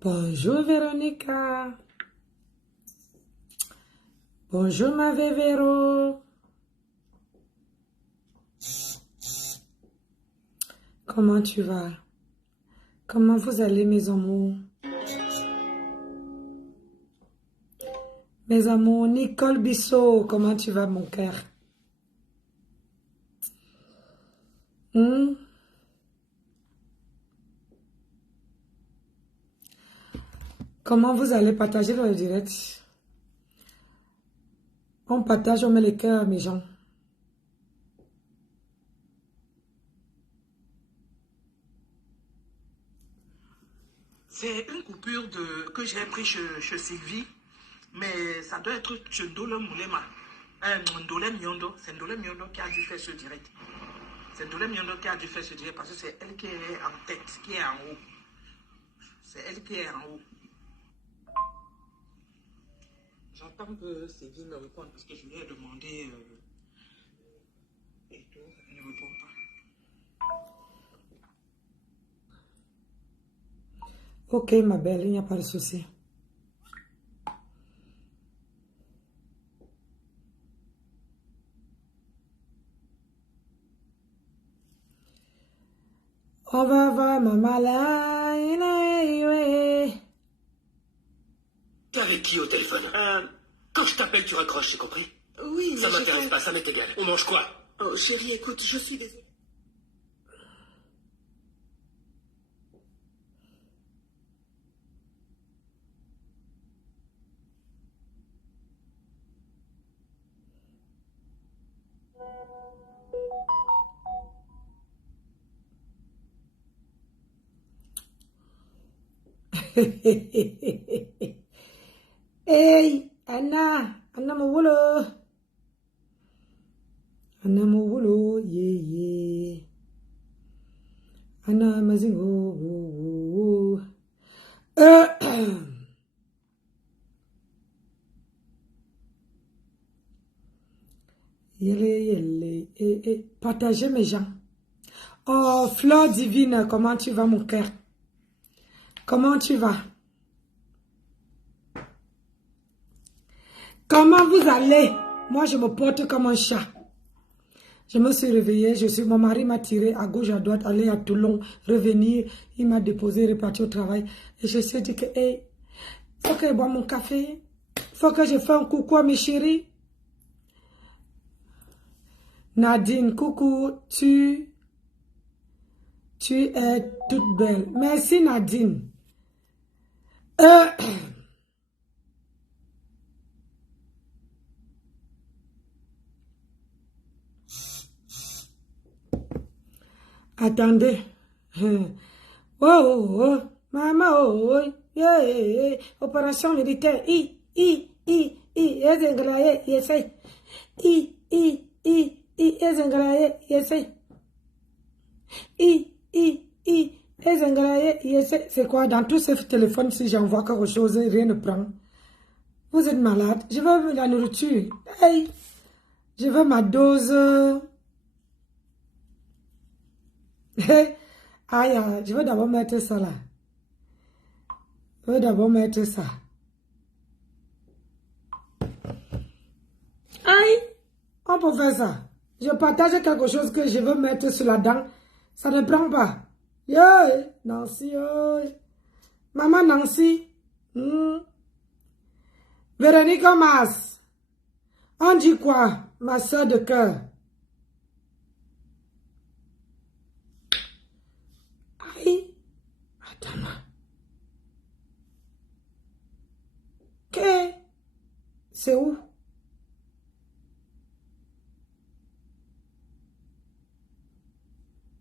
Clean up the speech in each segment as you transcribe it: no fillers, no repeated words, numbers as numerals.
Bonjour Véronica. Bonjour ma Vévéro. Comment tu vas? Comment vous allez mes amours? Mes amours, Nicole Bissot, comment tu vas mon cœur? Comment vous allez partager dans le direct? On partage, on met les cœurs, mes gens. C'est une coupure que j'ai pris chez Sylvie, mais ça doit être Ndole Moulema. Ndole Miondo. C'est Ndole Miondo qui a dû faire ce direct. C'est Ndole Miondo qui a dû faire ce direct parce que c'est elle qui est en tête, qui est en haut. C'est elle qui est en haut. J'entends que Sylvie me répond parce que je lui ai demandé et tout, elle ne répond pas. Ok, ma belle, il n'y a pas de souci. On va voir maman là. T'es avec qui au téléphone? Quand je t'appelle, tu raccroches, c'est compris? Oui, ça m'intéresse pas, ça m'est égal. On mange quoi? Oh, chérie, écoute, je suis désolée. Hey, Anna Mawulo. Anna Mawulo, yeah. Anna Mazingo. Partagez mes gens. Oh, Fleur divine, comment tu vas mon cœur? Comment tu vas? Comment vous allez? Moi, je me porte comme un chat. Je me suis réveillée, mon mari m'a tiré à gauche, à droite, aller à Toulon, revenir, il m'a déposé, reparti au travail. Et je me suis dit que, hey, faut que je bois mon café, faut que je fasse un coucou à mes chéris. Nadine, coucou, tu es toute belle. Merci Nadine. Attendez. Oh, maman, oh, yeah, opération militaire. Ezenglaye, yesay. Ezenglaye, yesay. Ezenglaye, yesay. C'est quoi? Dans tous ces téléphones, si j'envoie quelque chose, rien ne prend. Vous êtes malade. Je veux la nourriture. Hey, je veux ma dose. Aïe, je vais d'abord mettre ça là. Je vais d'abord mettre ça. Aïe, on peut faire ça. Je partage quelque chose que je veux mettre sur la dent. Ça ne prend pas. Yo, Nancy, yo. Maman Nancy. Véronique Mas. On dit quoi, ma soeur de cœur? C'est où?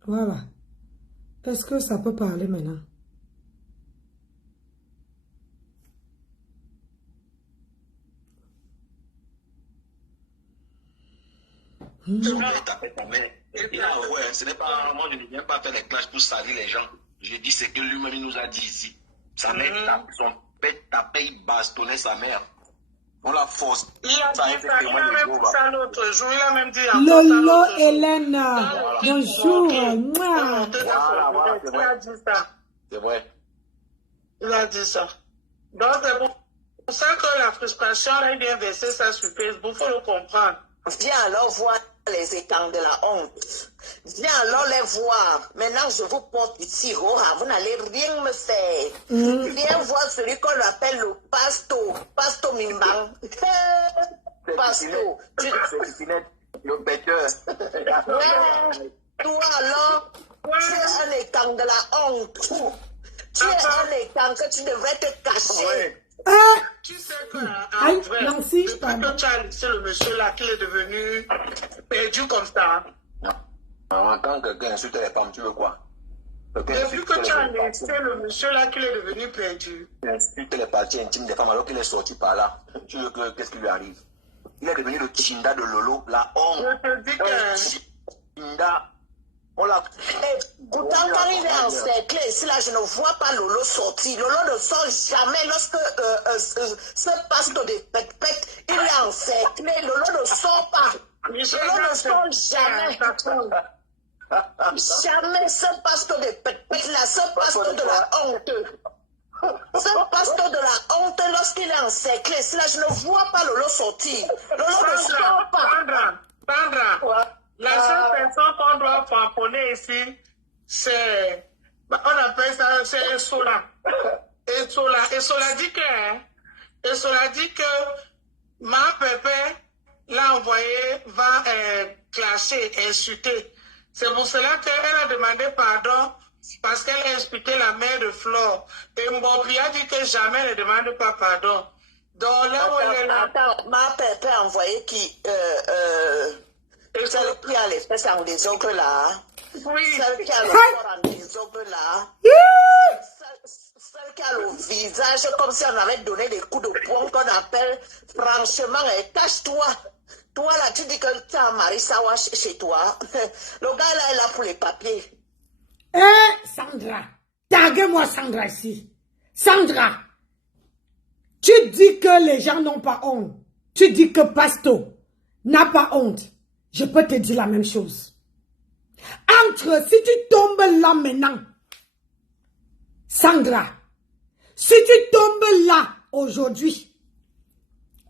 Voilà. Est-ce que ça peut parler maintenant? Je vais taper ta mère. Et là, ouais, ce n'est pas, moi je ne viens pas faire les clashs pour salir les gens. Je dis ce que lui-même nous a dit ici. Sa mère tape, son père tapait, il bastonnait sa mère. On la force. Il a même dit ça l'autre jour. Il a même dit Lolo Hélène, bonjour. Il a dit ça. C'est vrai. Il a dit ça. Donc, c'est pour ça que la frustration, là, il vient verser ça sur Facebook. Il faut le comprendre. Viens alors voir les étangs de la honte. Viens alors les voir. Maintenant, je vous porte ici. Vous n'allez rien me faire. Viens voir celui qu'on appelle le pasto. Pasto Mimbang. Pasto. Le bêteur. Toi alors, tu es un étang de la honte. Tu es un étang que tu devrais te cacher. Tu sais que depuis que tu as laissé le monsieur là, qu'il est devenu perdu comme ça. Non. Quand quelqu'un insulte les femmes, tu veux quoi? Depuis que tu as laissé le monsieur là, qu'il est devenu perdu. Il insulte les parties intimes des femmes alors qu'il est sorti par là. Tu veux que qu'est-ce qui lui arrive? Il est devenu le Chinda de Lolo, la honte. Je te dis que Chinda. Pourtant, quand il est encerclé, ici là, je ne vois pas Lolo sortir. Lolo ne sort jamais lorsque ce pasto de Pec-Pec, il est encerclé. Lolo ne sort pas. Lolo ne sort jamais. Jamais ce pasto de Pec-Pec là, ce pasto de la honte. Ce pasto de la honte, lorsqu'il est encerclé, ici là, je ne vois pas Lolo sortir. Lolo ne sort pas. Sandra. La seule personne qu'on doit tamponner ici, c'est, on appelle ça, c'est Esola. Esola dit que ma pépé l'a envoyé, va clasher, insulter. C'est pour cela qu'elle a demandé pardon parce qu'elle a insulté la mère de Flore. Et Mbobli a dit que jamais elle ne demande pas pardon. Donc là où elle est là. Attends, ma pépé a envoyé qui, celle qui a l'espèce en désordre là. Oui. Celle qui a le corps en désordre là. Celle qui a le visage comme si on avait donné des coups de poing qu'on appelle franchement, cache-toi. Toi là, tu dis que tu as Marisawa chez toi. Le gars là est là pour les papiers. Sandra, taguez-moi Sandra ici. Sandra, tu dis que les gens n'ont pas honte. Tu dis que Pasto n'a pas honte. Je peux te dire la même chose. Si tu tombes là maintenant, Sandra, si tu tombes là aujourd'hui,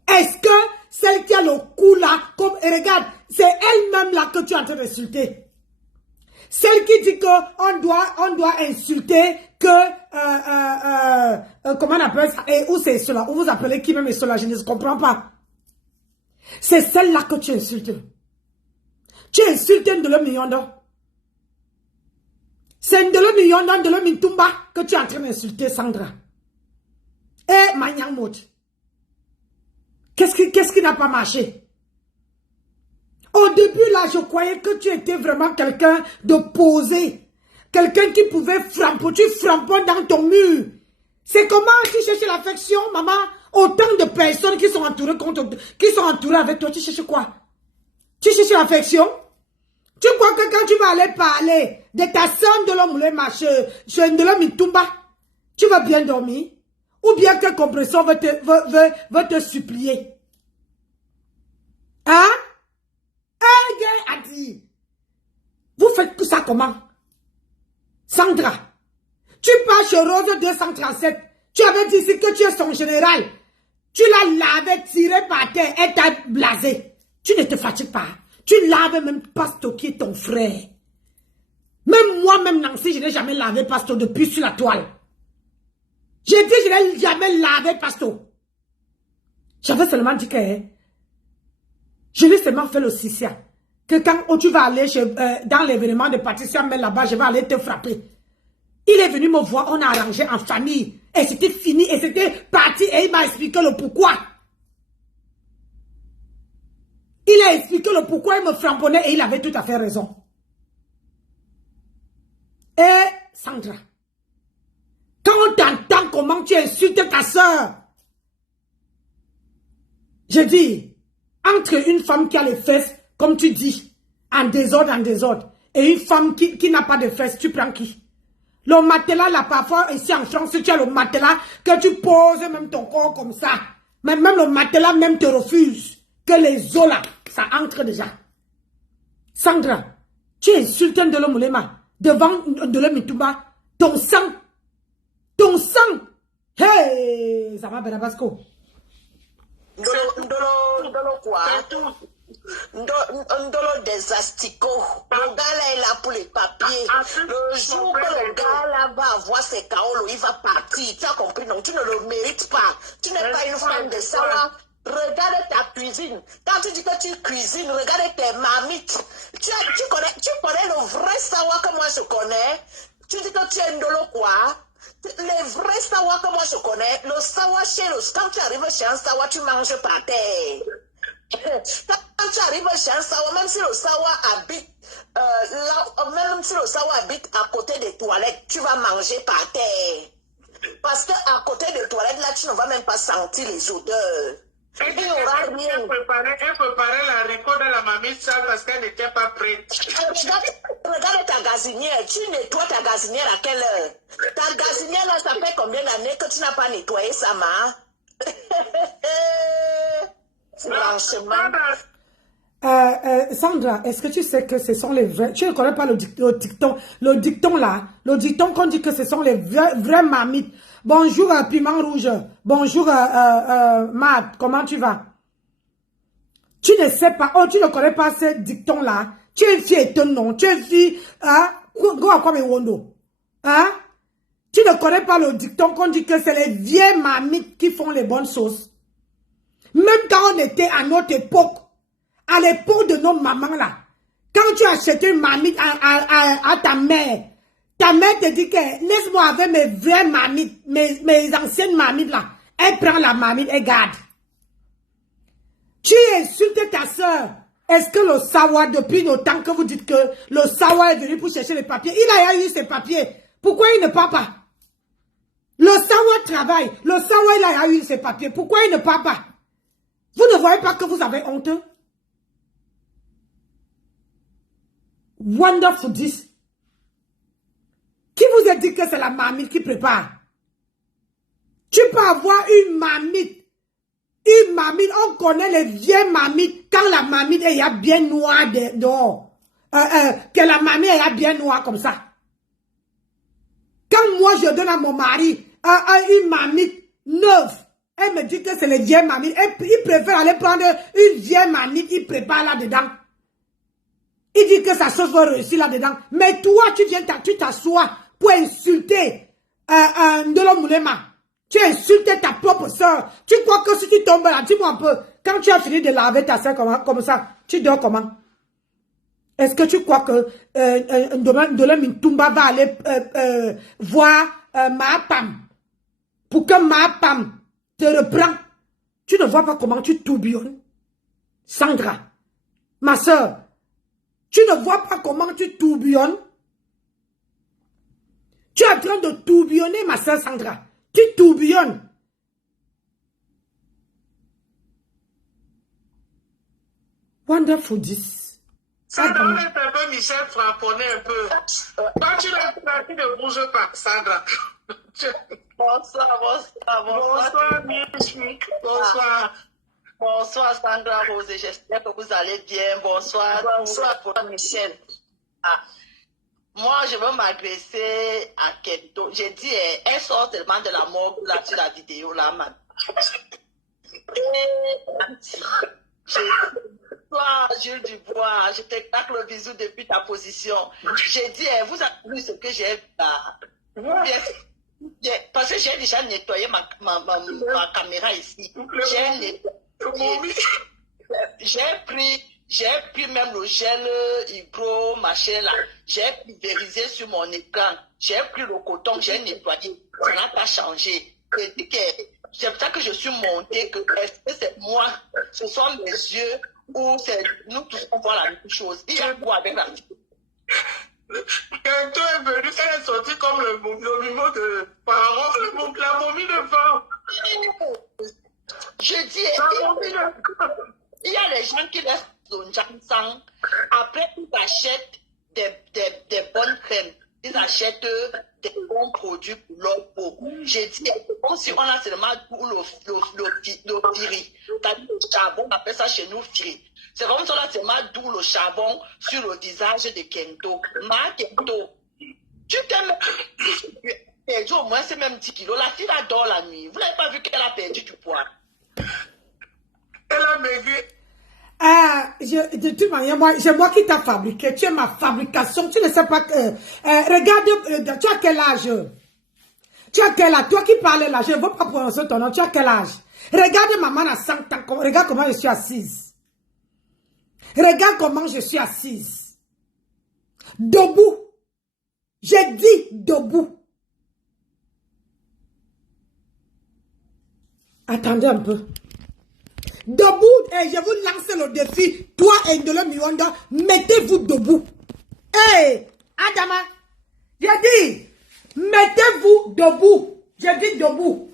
est-ce que celle qui a le cou là, comme, et regarde, c'est elle-même là que tu es en train d'insulter. Celle qui dit qu'on doit insulter que, comment on appelle ça, et où c'est cela, où vous appelez qui même cela, je ne comprends pas. C'est celle-là que tu insultes. Tu insultes Ndolo Miondo. C'est Ndolo Miondo, Ndolo Mintumba que tu es en train d'insulter, Sandra. Et Manyang Mot. Qu'est-ce qui n'a pas marché? Au début, là, je croyais que tu étais vraiment quelqu'un de posé. Quelqu'un qui pouvait frapper. Tu frappes dans ton mur. C'est comment tu cherches l'affection, maman? Autant de personnes qui sont entourées avec toi, tu cherches quoi? Tu cherches l'affection? Tu crois que quand tu vas aller parler de ta soeur de l'homme, de l'homme Mitumba, tu vas bien dormir? Ou bien que Compression veut te supplier? Hein? Adi, vous faites tout ça comment? Sandra, tu pars chez Rose 237. Tu avais dit ici que tu es son général. Tu l'as lavé, tiré par terre et t'as blasé. Tu ne te fatigues pas. Tu laves même Pasto qui est ton frère. Même moi-même, Nancy, je n'ai jamais lavé Pasto depuis sur la toile. J'ai dit je n'ai jamais lavé Pasto. J'avais seulement dit que je lui ai seulement fait le Sissia. Que quand tu vas aller dans l'événement de Patricia mais là-bas, je vais aller te frapper. Il est venu me voir, on a arrangé en famille. Et c'était fini, et c'était parti, et il m'a expliqué le pourquoi. Il a expliqué le pourquoi il me frapponnait, et il avait tout à fait raison. Et Sandra, quand on t'entend comment tu insultes ta soeur, je dis, entre une femme qui a les fesses, comme tu dis, en désordre, et une femme qui n'a pas de fesses, tu prends qui? Le matelas, là, parfois, ici en France, tu as le matelas que tu poses même ton corps comme ça. Mais même le matelas même te refuse. Que les os là, ça entre déjà. Sandra, tu insultes Ndolo Moulema devant Ndolo Mitumba. Ton sang. Ton sang. Hey, ça va, Benabasco. Ndolo quoi? Ndolo des asticots. Le gars là, il a pour les papiers. Le jour que le gars là va avoir ses kaolos, il va partir. Tu as compris? Non, tu ne le mérites pas. Tu n'es pas une femme de savoir. Regarde ta cuisine. Quand tu dis que tu cuisines, regarde tes marmites. Tu connais le vrai savoir que moi je connais. Tu dis que tu es Ndolo quoi? Les vrais savoir que moi je connais. Le savoir chez le... Quand tu arrives chez un savoir, tu manges par terre. Quand tu arrives chez un savoir, même si le savoir habite même si le savoir habite à côté des toilettes, tu vas manger par terre. Parce que à côté des toilettes, là, tu ne vas même pas sentir les odeurs. Il n'y aura rien. Elle préparait la récolte dans la mamie sale parce qu'elle n'était pas prête. Regarde ta gazinière. Tu nettoies ta gazinière à quelle heure? Ta gazinière, là, ça fait combien d'années que tu n'as pas nettoyé ça, ma? Franchement. Sandra, est-ce que tu sais que ce sont les vrais... Tu ne connais pas le dicton là? Le dicton qu'on dit que ce sont les vrais mamites. Bonjour Piment Rouge. Bonjour Matt, comment tu vas? Tu ne sais pas, tu ne connais pas ce dicton là. Tu es une fille étonnante, tu es une fille... Hein? Tu ne connais pas le dicton qu'on dit que c'est les vieilles mamites qui font les bonnes choses. Même quand on était à notre époque, à l'époque de nos mamans là, quand tu achètes une mamite à ta mère te dit que laisse-moi avec mes vraies mamites, mes anciennes mamites là. Elle prend la mamite et garde. Tu insultes ta soeur. Est-ce que le savoir, depuis le temps que vous dites que le savoir est venu pour chercher les papiers, il a eu ses papiers. Pourquoi il ne parle pas? Le savoir travaille. Le savoir, il a eu ses papiers. Pourquoi il ne parle pas? Vous ne voyez pas que vous avez honte? Wonderful this. Qui vous a dit que c'est la mamite qui prépare? Tu peux avoir une mamite. Une mamite, on connaît les vieilles mamites. Quand la mamite est bien noire dehors. Que la mamite est bien noire comme ça. Quand moi je donne à mon mari une mamite neuve, elle me dit que c'est les vieilles mamites. Il préfère aller prendre une vieille mamite, il prépare là-dedans. Il dit que sa sauce va réussir là-dedans. Mais toi, tu t'assois pour insulter Ndolo Moulema. Tu as insulté ta propre soeur. Tu crois que si tu tombes là, dis-moi un peu, quand tu as fini de laver ta soeur comme ça, tu dors comment? Est-ce que tu crois que Ndolo Mitumba va aller voir Mahapam pour que Mahapam te reprend? Tu ne vois pas comment tu tourbillonnes? Sandra, ma soeur, tu ne vois pas comment tu tourbillonnes? Tu es en train de tourbillonner, ma soeur Sandra. Tu tourbillonnes. Wonderful this. Sandra, on est un peu Michel Frapponnet un peu. Quand tu ne bouges pas, Sandra. Bonsoir. Bonsoir, Michel. Bonsoir. Bonsoir, Sandra Rose. J'espère que vous allez bien. Bonsoir. Bonsoir, Michel. Moi, je veux m'agresser à Kento. J'ai dit, elle sort tellement de la morgue là sur la vidéo là, man. Toi, Jules Dubois, je te claque le bisou depuis ta position. J'ai dit, vous avez vu ce que j'ai là. Parce que j'ai déjà nettoyé ma caméra ici. J'ai pris même le gel hydro, machin là. J'ai pulvérisé sur mon écran. J'ai pris le coton, j'ai nettoyé. Ça n'a pas changé. C'est pour ça que je suis montée. Est-ce que c'est moi? Ce sont mes yeux ou c'est nous tous on voit la même chose? Il y a quoi avec la vie? Quand est venu, elle est sortie comme le mimo de Pharaon, la momie de Pharaon. Je dis, il y a les gens qui laissent son après ils achètent des bonnes crèmes. Ils achètent des bons produits pour leur peau. J'ai dit, c'est comme si on a seulement tout le firi. C'est-à-dire le charbon, on appelle ça chez nous firi. C'est comme si on a seulement tout le charbon sur le visage de Kento. Ma Kento, tu t'aimes perdu au moins c'est même 10 kilos. La fille adore la nuit. Vous n'avez pas vu qu'elle a perdu du poids. Elle a maigri. De toute manière, c'est moi qui t'ai fabriqué. Tu es ma fabrication. Tu ne sais pas que... regarde, tu as quel âge? Tu as quel âge? Toi qui parles là, je ne veux pas prononcer ton nom. Tu as quel âge? Regarde maman à 100 ans. Regarde comment je suis assise. Regarde comment je suis assise. Debout. J'ai dit debout. Attendez un peu. Debout, et je vous lance le défi. Toi et Ndolo Mionda, mettez-vous debout. Hé, Adama, j'ai dit, mettez-vous debout. J'ai dit debout.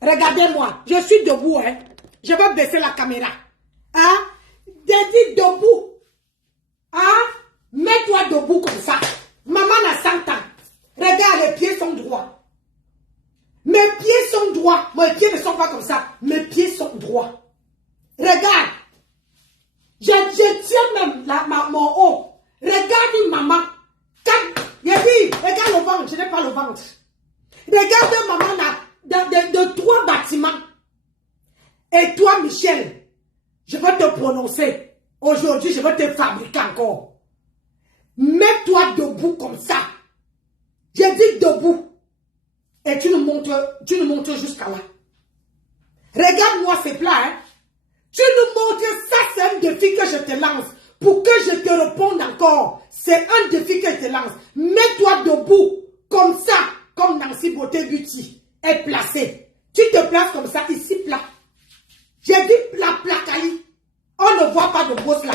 Regardez-moi, je suis debout, hein. Je vais baisser la caméra. Hein? J'ai dit debout. Hein? Mets-toi debout comme ça. Maman a 100 ans. Regarde, les pieds sont droits. Mes pieds sont droits. Mes pieds ne sont pas comme ça. Mes pieds sont droits. Regarde. Je tiens même mon haut. Regarde maman. Regarde le ventre. Je n'ai pas le ventre. Regarde maman de 3 bâtiments. Et toi, Michel, je vais te prononcer. Aujourd'hui, je vais te fabriquer encore. Mets-toi debout comme ça. J'ai dit debout. Et tu nous montres jusqu'à là. Regarde-moi ces plats, hein. Tu nous montres ça, c'est un défi que je te lance. Pour que je te réponde encore. C'est un défi que je te lance. Mets-toi debout, comme ça, comme Nancy Beauté Beauty est placée. Tu te places comme ça, ici plat. J'ai dit plat, plat, Kali. On ne voit pas de bosse là.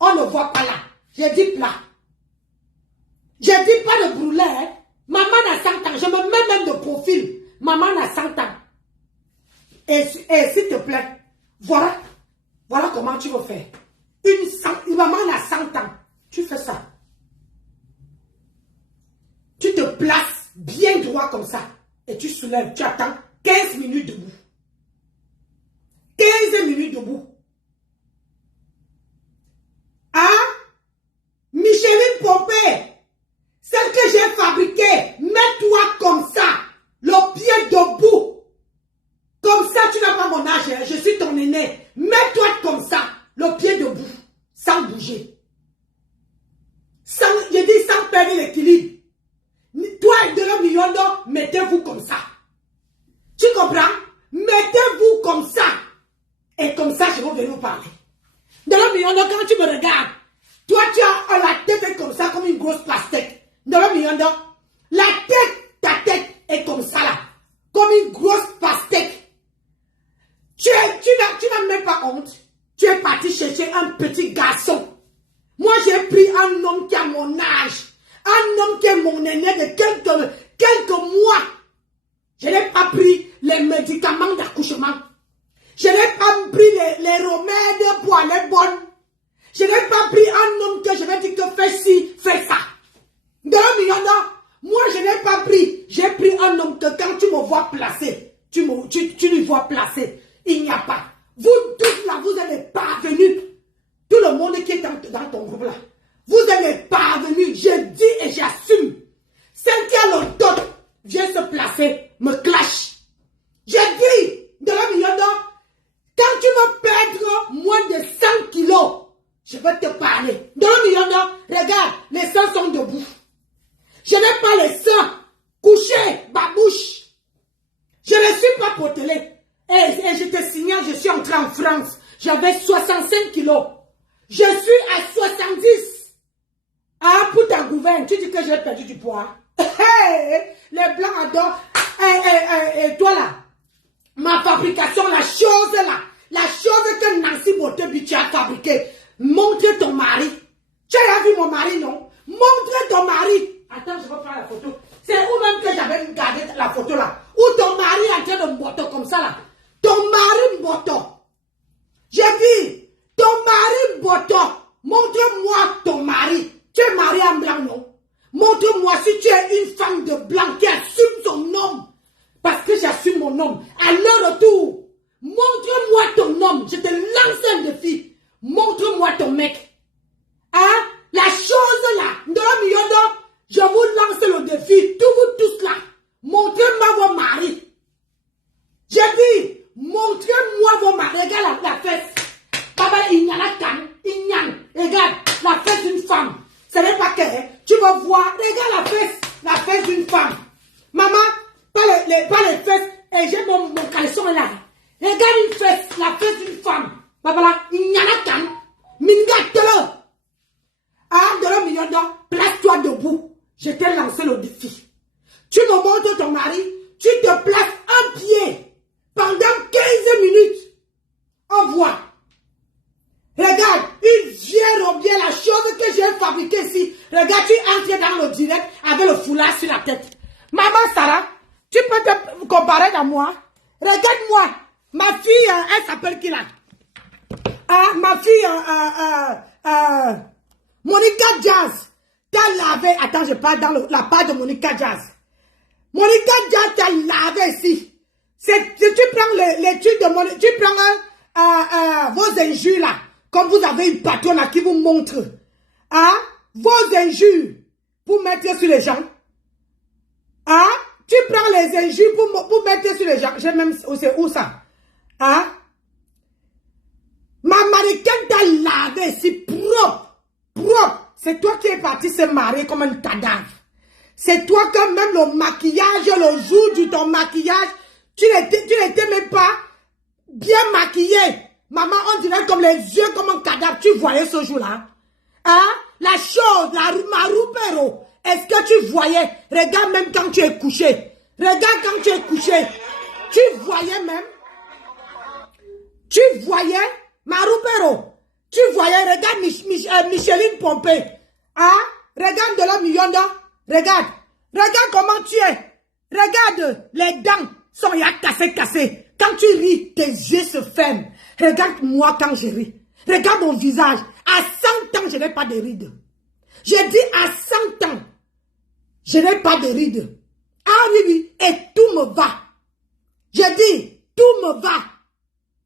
On ne voit pas là. J'ai dit plat. J'ai dit pas de brûler, hein. Maman a 100 ans. Je me mets même de profil. Maman a 100 ans. Et s'il te plaît, voilà comment tu veux faire. Maman a 100 ans. Tu fais ça. Tu te places bien droit comme ça. Et tu soulèves. Tu attends 15 minutes debout. 15 minutes debout. Hein? Micheline Pompée. Celle que j'ai fabriquée, mets-toi comme ça, le pied debout. Comme ça, tu n'as pas mon âge, hein? Je suis ton aîné. Mets-toi comme ça, le pied debout, sans bouger. Je dis sans perdre l'équilibre. Toi et Ndolo Mionda, mettez-vous comme ça. Tu comprends? Mettez-vous comme ça. Et comme ça, je vais venir vous parler. Ndolo Mionda, quand tu me regardes, toi, tu as la tête comme ça, comme une grosse pastèque. Ndolo Mionda, ta tête est comme ça là, comme une grosse pastèque. Tu n'as même pas honte. Tu es parti chercher un petit garçon. Moi, j'ai pris un homme qui a mon âge, un homme qui est mon aîné de quelques mois. Je n'ai pas pris les médicaments d'accouchement. Je n'ai pas pris les remèdes pour aller bonne. Je n'ai pas pris un homme que je vais dire que fais ci, fais ça. Ndolo Mionda, moi je n'ai pas pris. J'ai pris un homme que quand tu me vois placé, tu lui vois placé. Il n'y a pas. Vous tous là, vous êtes parvenus. Tout le monde qui est dans ton groupe là. Vous êtes parvenus. Je dis et j'assume. Celle qui a le dos vient se placer, me clash. J'ai dit, Ndolo Mionda, quand tu vas perdre moins de 100 kilos, je vais te parler. Ndolo Mionda, regarde, les seins sont debout. Je n'ai pas les seins couchés, babouche. Je ne suis pas potelé. Et je te signale, je suis entré en France. J'avais 65 kilos. Je suis à 70. Ah, pour ta gouverne, tu dis que j'ai perdu du poids. Les blancs adorent. Et toi là, ma fabrication, la chose que Nancy Beauté Beauty a fabriquée. Montre ton mari. Tu as vu mon mari, non? Montre ton mari. Attends, je vais prendre la photo. C'est où même que j'avais gardé la photo là. Où ton mari est en train de me botter comme ça là. Ton mari me botte. J'ai dit, ton mari me botte. Montre-moi ton mari. Tu es marié en blanc, non? Montre-moi si tu es une femme de blanc qui assume son homme. Parce que j'assume mon homme. À leur retour, montre-moi ton homme. Je te lance un défi. Montre-moi ton mec. Hein? La chose là, Ndolo Miyondo, je vous lance le défi. Vous tous là. Montrez-moi vos maris. J'ai dit, montrez-moi vos maris. Regarde la fesse. Papa, il y en a qu'un. Il y en a. Regarde, la fesse d'une femme. Ce n'est pas que tu vas voir. Regarde la fesse d'une femme. Maman, pas les fesses. Et j'ai mon caleçon là. Regarde une fesse, la fesse d'une femme. Papa là, il y en a qu'un. Minga-tele. Ah, Ndolo Miyondo, place-toi debout. Je t'ai lancé le défi. Tu me montres ton mari, tu te places un pied pendant 15 minutes. On voit. Regarde, une vieille robière, la chose que j'ai fabriquée ici. Regarde, tu entres dans le direct avec le foulard sur la tête. Maman Sarah, tu peux te comparer à moi? Regarde-moi. Ma fille, elle s'appelle qui là? Ah, ma fille, Monica Jazz. T'as lavé. Attends, je parle dans la part de Monica Jazz. Monica Jazz t'a lavé ici. Tu prends l'étude de Monica. Tu prends vos injures là. Comme vous avez une patronne à qui vous montre. Hein? Vos injures pour mettre sur les gens. Hein? Tu prends les injures pour mettre sur les gens. J'ai même. C'est où ça? Hein? Ma mannequin t'a lavé ici propre. C'est toi qui es parti se marier comme un cadavre. C'est toi que même le maquillage, le jour de ton maquillage, tu n'étais même pas bien maquillé. Maman, on dirait comme les yeux comme un cadavre. Tu voyais ce jour-là? Hein? La chose, Maroupero, est-ce que tu voyais? Regarde même quand tu es couché. Regarde quand tu es couché. Tu voyais même? Tu voyais? Maroupero. Tu voyais, regarde Micheline Pompé. Hein? Regarde Ndolo Miyondo. Regarde. Regarde comment tu es. Regarde, les dents sont cassées. Quand tu ris, tes yeux se ferment. Regarde-moi quand je ris. Regarde mon visage. À 100 ans, je n'ai pas de rides. J'ai dit à 100 ans, je n'ai pas de rides. Ah oui, et tout me va. J'ai dit, tout me va.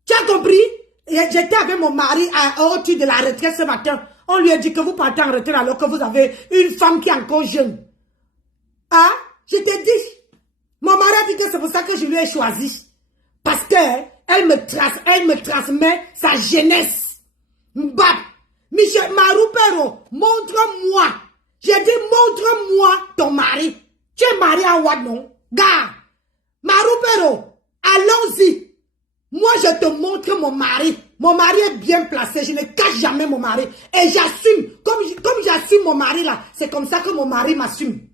Tu as compris? J'étais avec mon mari au-dessus de la retraite ce matin. On lui a dit que vous partez en retraite alors que vous avez une femme qui est encore jeune. Ah, je t'ai dit. Mon mari a dit que c'est pour ça que je lui ai choisi. Parce qu'elle me transmet sa jeunesse. Mbap. Michel Maroupero, montre-moi. J'ai dit, montre-moi ton mari. Tu es marié à Ouad, non? Gars, Maroupero, allons-y. Moi, je te montre mon mari. Mon mari est bien placé. Je ne cache jamais mon mari. Et j'assume. Comme j'assume mon mari là, c'est comme ça que mon mari m'assume.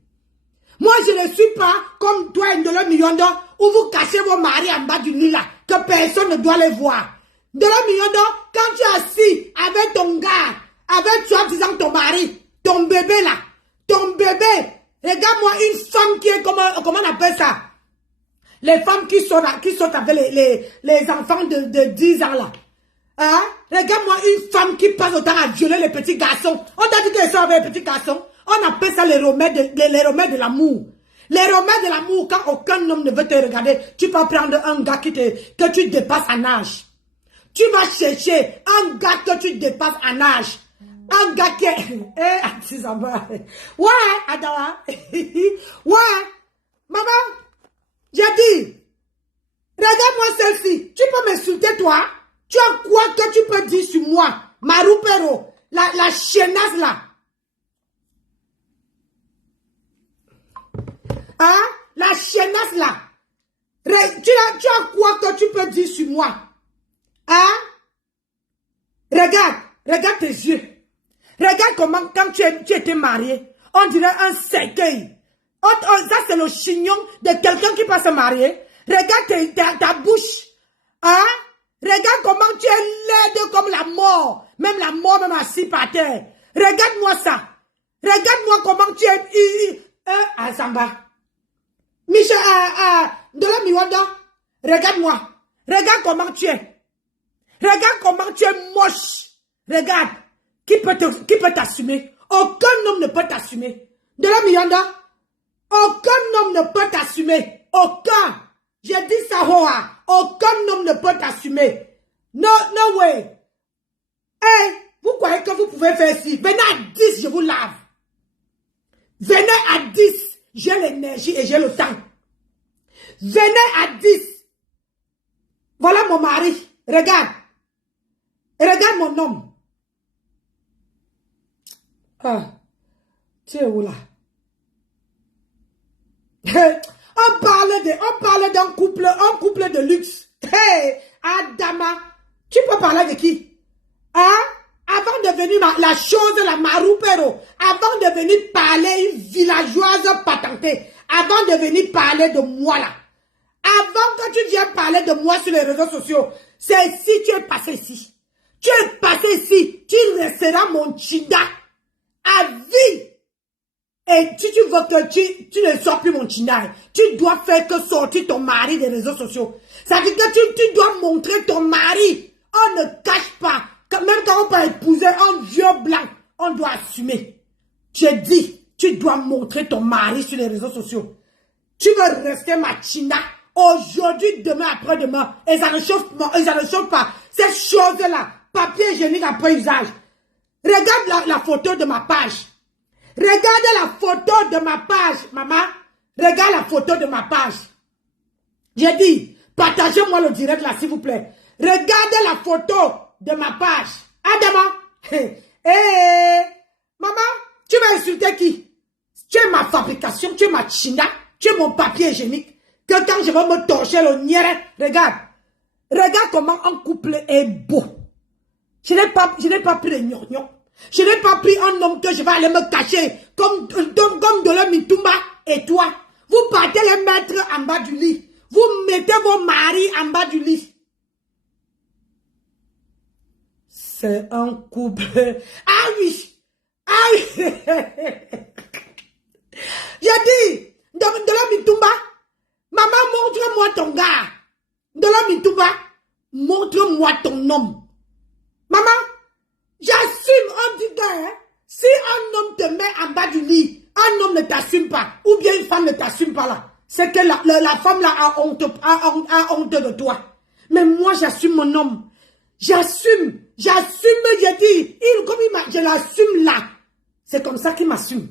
Moi, je ne suis pas comme toi, Ndolo Miyondo, où vous cachez vos maris en bas du lit là, que personne ne doit les voir. Ndolo Miyondo, quand tu es assis avec ton gars, avec soi-disant ton mari, ton bébé là, ton bébé, regarde-moi une femme qui est, comment on appelle ça? Les femmes qui sont avec les enfants de 10 ans là. Hein? Regarde-moi une femme qui passe autant à violer les petits garçons. On t'a dit qu'elles sont avec les petits garçons. On appelle ça les remèdes de l'amour. Les remèdes de l'amour, quand aucun homme ne veut te regarder, tu peux prendre un gars que tu dépasses en âge. Tu vas chercher un gars que tu dépasses en âge. Un gars qui est... Ouais, Adawa. Ouais. Maman, j'ai dit, regarde-moi celle-ci. Tu peux m'insulter, toi? Tu as quoi que tu peux dire sur moi? Maroupero, la chenasse là. Hein? La chenasse là. Tu as quoi que tu peux dire sur moi? Hein? Regarde tes yeux. Regarde comment, quand tu étais marié, on dirait un cercueil. Ça, c'est le chignon de quelqu'un qui va se marier. Regarde ta bouche. Hein? Regarde comment tu es laide comme la mort. Même la mort, même assis par terre. Regarde-moi ça. Regarde-moi comment tu es... Azamba. Michel, Ndolo Miyondo. Regarde-moi. Regarde comment tu es. Regarde comment tu es moche. Regarde. Qui peut t'assumer? Aucun homme ne peut t'assumer. Ndola Miyanda, aucun homme ne peut t'assumer. Aucun. J'ai dit ça, Hoa. Aucun homme ne peut t'assumer. No way. Hey, vous croyez que vous pouvez faire ci? Venez à 10, je vous lave. Venez à 10, j'ai l'énergie et j'ai le temps. Venez à 10. Voilà mon mari. Regarde. Regarde mon homme. Ah, tu es où là? On parle d'un couple, un couple de luxe. Hey, Adama, tu peux parler avec qui? Hein? Avant de venir la chose, la Marupero, avant de venir parler une villageoise patentée, avant de venir parler de moi là, avant que tu viennes parler de moi sur les réseaux sociaux, c'est ici, tu es passé ici. Tu es passé ici, tu resteras mon chinda à vie. Et si tu veux que tu ne sors plus mon chinda, tu dois faire que sortir ton mari des réseaux sociaux. Ça veut dire que tu dois montrer ton mari. On ne cache pas. Même quand on peut épouser un vieux blanc, on doit assumer. Je dis, tu dois montrer ton mari sur les réseaux sociaux. Tu veux rester ma china aujourd'hui, demain, après-demain. Et ça ne chauffe pas. Cette chose-là, papier hygiénique après usage. Regarde la photo de ma page. Regardez la photo de ma page, maman. Regarde la photo de ma page. J'ai dit, partagez-moi le direct là, s'il vous plaît. Regardez la photo de ma page. Adama. Maman, tu vas insulter qui? Tu es ma fabrication, tu es ma china, tu es mon papier hygiénique. Que quand je vais me torcher le nière, regarde. Regarde comment un couple est beau. Je n'ai pas pris les gnognos. Je n'ai pas pris un homme que je vais aller me cacher comme Ndola Mitumba et toi. Vous partez les mettre en bas du lit. Vous mettez vos maris en bas du lit. C'est un couple. Ah oui. Ah oui. J'ai dit, Ndola Mitumba, maman, montre-moi ton gars. Ndola Mitumba, montre-moi ton homme. Maman, j'assume, on dit hein, si un homme te met en bas du lit, un homme ne t'assume pas, ou bien une femme ne t'assume pas là, c'est que la femme là a honte de toi. Mais moi, j'assume mon homme. J'assume, j'ai dit, je l'assume là. C'est comme ça qu'il m'assume.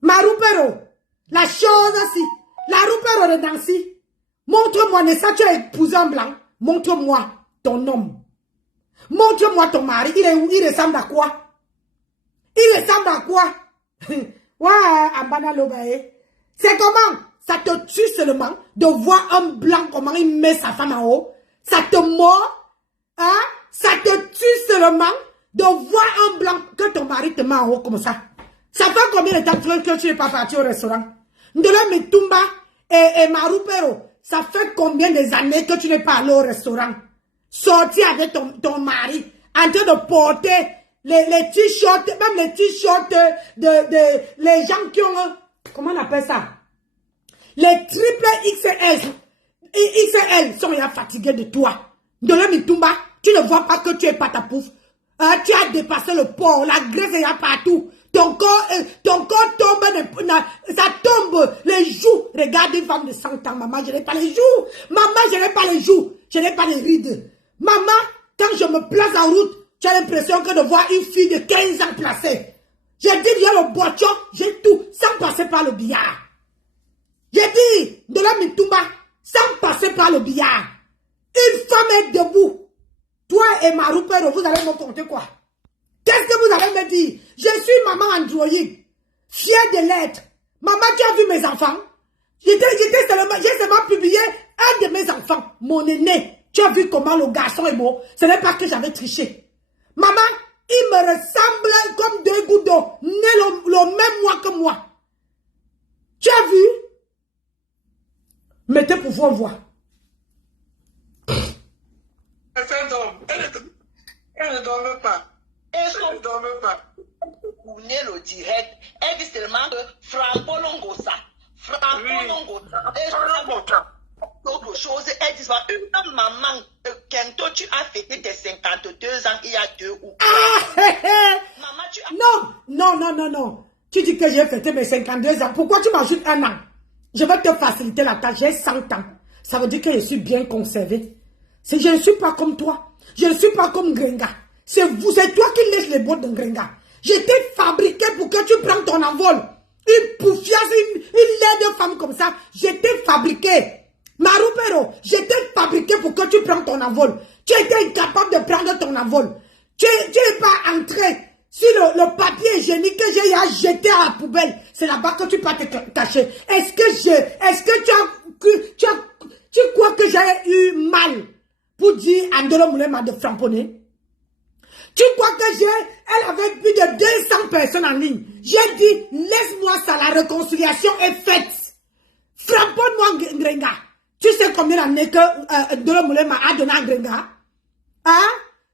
Marupero, la chose aussi, la Rupero de Nancy, montre-moi, Nessa, tu as épousé un blanc, montre-moi ton homme. Montre-moi ton mari, il est où? Il ressemble à quoi? Il ressemble à quoi? Ouais, Ambana Lobae. C'est comment? Ça te tue seulement de voir un blanc, comment il met sa femme en haut. Ça te mord, hein? Ça te tue seulement de voir un blanc que ton mari te met en haut comme ça. Ça fait combien de temps que tu n'es pas parti au restaurant? Ndola Mitumba et Marupero, ça fait combien des années que tu n'es pas allé au restaurant? Sorti avec ton mari, en train de porter les t-shirts, même les t-shirts de les gens qui ont, comment on appelle ça? Les triple XL sont là fatigués de toi. Ndola Mitumba, tu ne vois pas que tu es patapouf. Tu as dépassé le port, la graisse est là partout. Ton corps tombe, ça tombe, les joues. Regarde une femme de 100 ans, maman, je n'ai pas les joues. Maman, je n'ai pas les joues, je n'ai pas les rides. Maman, quand je me place en route, tu as l'impression que de voir une fille de 15 ans placée. J'ai dit, il y a le boiton, j'ai tout, sans passer par le billard. J'ai dit, de la Mitumba, sans passer par le billard. Une femme est debout. Toi et Marupero, vous allez me compter quoi? Qu'est-ce que vous allez me dire? Je suis maman Android, fière de l'être. Maman, tu as vu mes enfants? J'ai seulement publié un de mes enfants, mon aîné. Tu as vu comment le garçon est beau? Ce n'est pas que j'avais triché. Maman, il me ressemble comme deux gouttes d'eau, né le même mois que moi. Tu as vu? Mettez pour vous voir. Elle ne dormait pas. Elle ne dormait pas. Vous venez le direct. Elle dit seulement que Francolongosa. Francolongosa. Autre chose, elle dit une maman, Kento, tu as fêté tes 52 ans il y a 2 ou 3 ans. Maman, tu as... Non. Tu dis dit que j'ai fêté mes 52 ans. Pourquoi tu m'ajoutes un an? Je vais te faciliter la tâche. J'ai 100 ans. Ça veut dire que je suis bien conservé. Je ne suis pas comme toi. Je ne suis pas comme Grenga. C'est toi qui laisses les bottes de Grenga. Je t'ai fabriqué pour que tu prennes ton envol. Une poufiasse, une laide femme comme ça. Je t'ai fabriqué. Marupero, je t'ai fabriqué pour que tu prennes ton envol. Tu étais incapable de prendre ton envol. Tu n'es pas entré sur le papier hygiénique que j'ai jeté à la poubelle. C'est là-bas que tu peux te cacher. Est-ce que tu crois que j'ai eu mal pour dire Andolo Moulema de framponner? Tu crois que elle avait plus de 200 personnes en ligne. J'ai dit, laisse-moi ça, la réconciliation est faite. Framponne-moi Ngrenga. Tu sais combien d'années que Ndolo Moulema a donné à Ngrenga? Hein?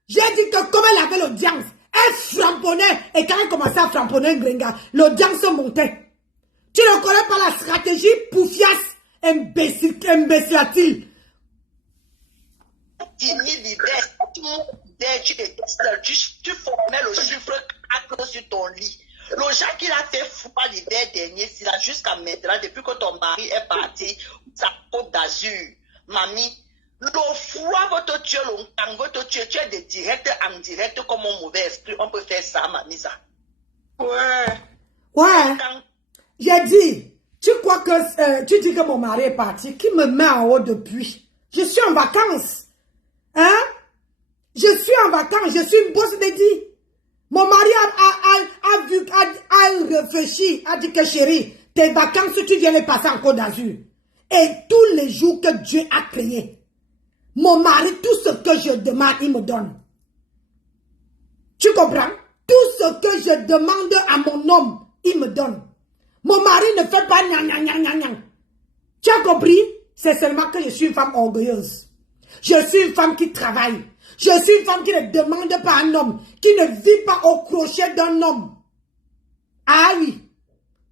J'ai dit que comme elle avait l'audience, elle framponnait. Et quand elle commençait à framponner Ngrenga, l'audience montait. Tu ne connais pas la stratégie poufiasse, imbécile. Tu formais le chiffre 4 sur ton lit. Le gens qui l'a fait froid l'hiver dernier, c'est là jusqu'à maintenant, depuis que ton mari est parti, sa Côte d'Azur. Mamie, le froid va te tuer longtemps, va te tuer. Tu es de direct en direct comme un mauvais esprit. On peut faire ça, mamie, ça. Ouais. J'ai dit, tu crois que, tu dis que mon mari est parti, qui me met en haut depuis? Je suis en vacances. Hein? Je suis en vacances, je suis une bosse de dit. Mon mari a réfléchi, a dit que chérie, tes vacances, tu viens les passer en Côte d'Azur. Et tous les jours que Dieu a créé, mon mari, tout ce que je demande, il me donne. Tu comprends? Tout ce que je demande à mon homme, il me donne. Mon mari ne fait pas gna. Tu as compris? C'est seulement que je suis une femme orgueilleuse. Je suis une femme qui travaille. Je suis une femme qui ne demande pas un homme, qui ne vit pas au crochet d'un homme. Ah oui,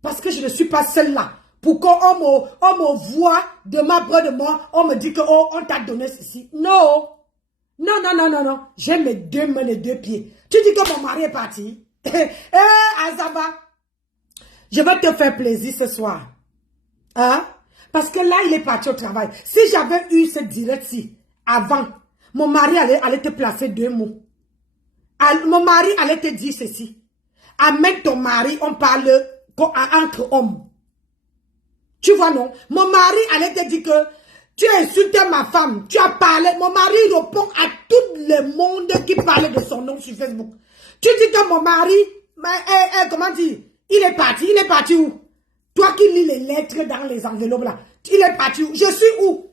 parce que je ne suis pas celle là. Pour qu'on me voit demain près de moi, on me dit que oh, on t'a donné ceci. Non. Non. J'ai mes 2 mains et 2 pieds. Tu dis que mon mari est parti. Azaba, je vais te faire plaisir ce soir. Hein? Parce que là, il est parti au travail. Si j'avais eu ce direct-ci avant, mon mari allait te placer 2 mots. Mon mari allait te dire ceci. Avec ton mari, on parle entre hommes. Tu vois, non? Mon mari allait te dire que tu as insulté ma femme. Tu as parlé. Mon mari répond à tout le monde qui parle de son nom sur Facebook. Tu dis que mon mari, comment dire? Il est parti. Il est parti où? Toi qui lis les lettres dans les enveloppes là. Il est parti où? Je suis où?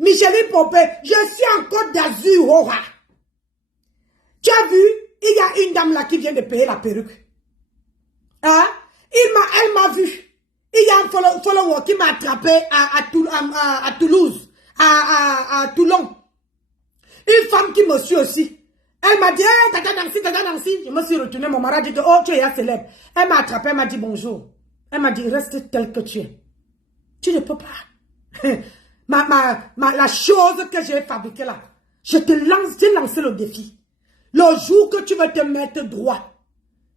Micheline Popé, je suis en Côte d'Azur, Hora. Tu as vu, il y a une dame là qui vient de payer la perruque. Hein? Elle m'a vu. Il y a un follower qui m'a attrapé à Toulouse, à Toulon. Une femme qui me suit aussi. Elle m'a dit, hey, Tata Nancy. Je me suis retournée, mon mari a dit, oh, tu es un célèbre. Elle m'a attrapé, elle m'a dit bonjour. Elle m'a dit, reste tel que tu es. Tu ne peux pas. La chose que j'ai fabriquée là, j'ai lancé le défi. Le jour que tu veux te mettre droit,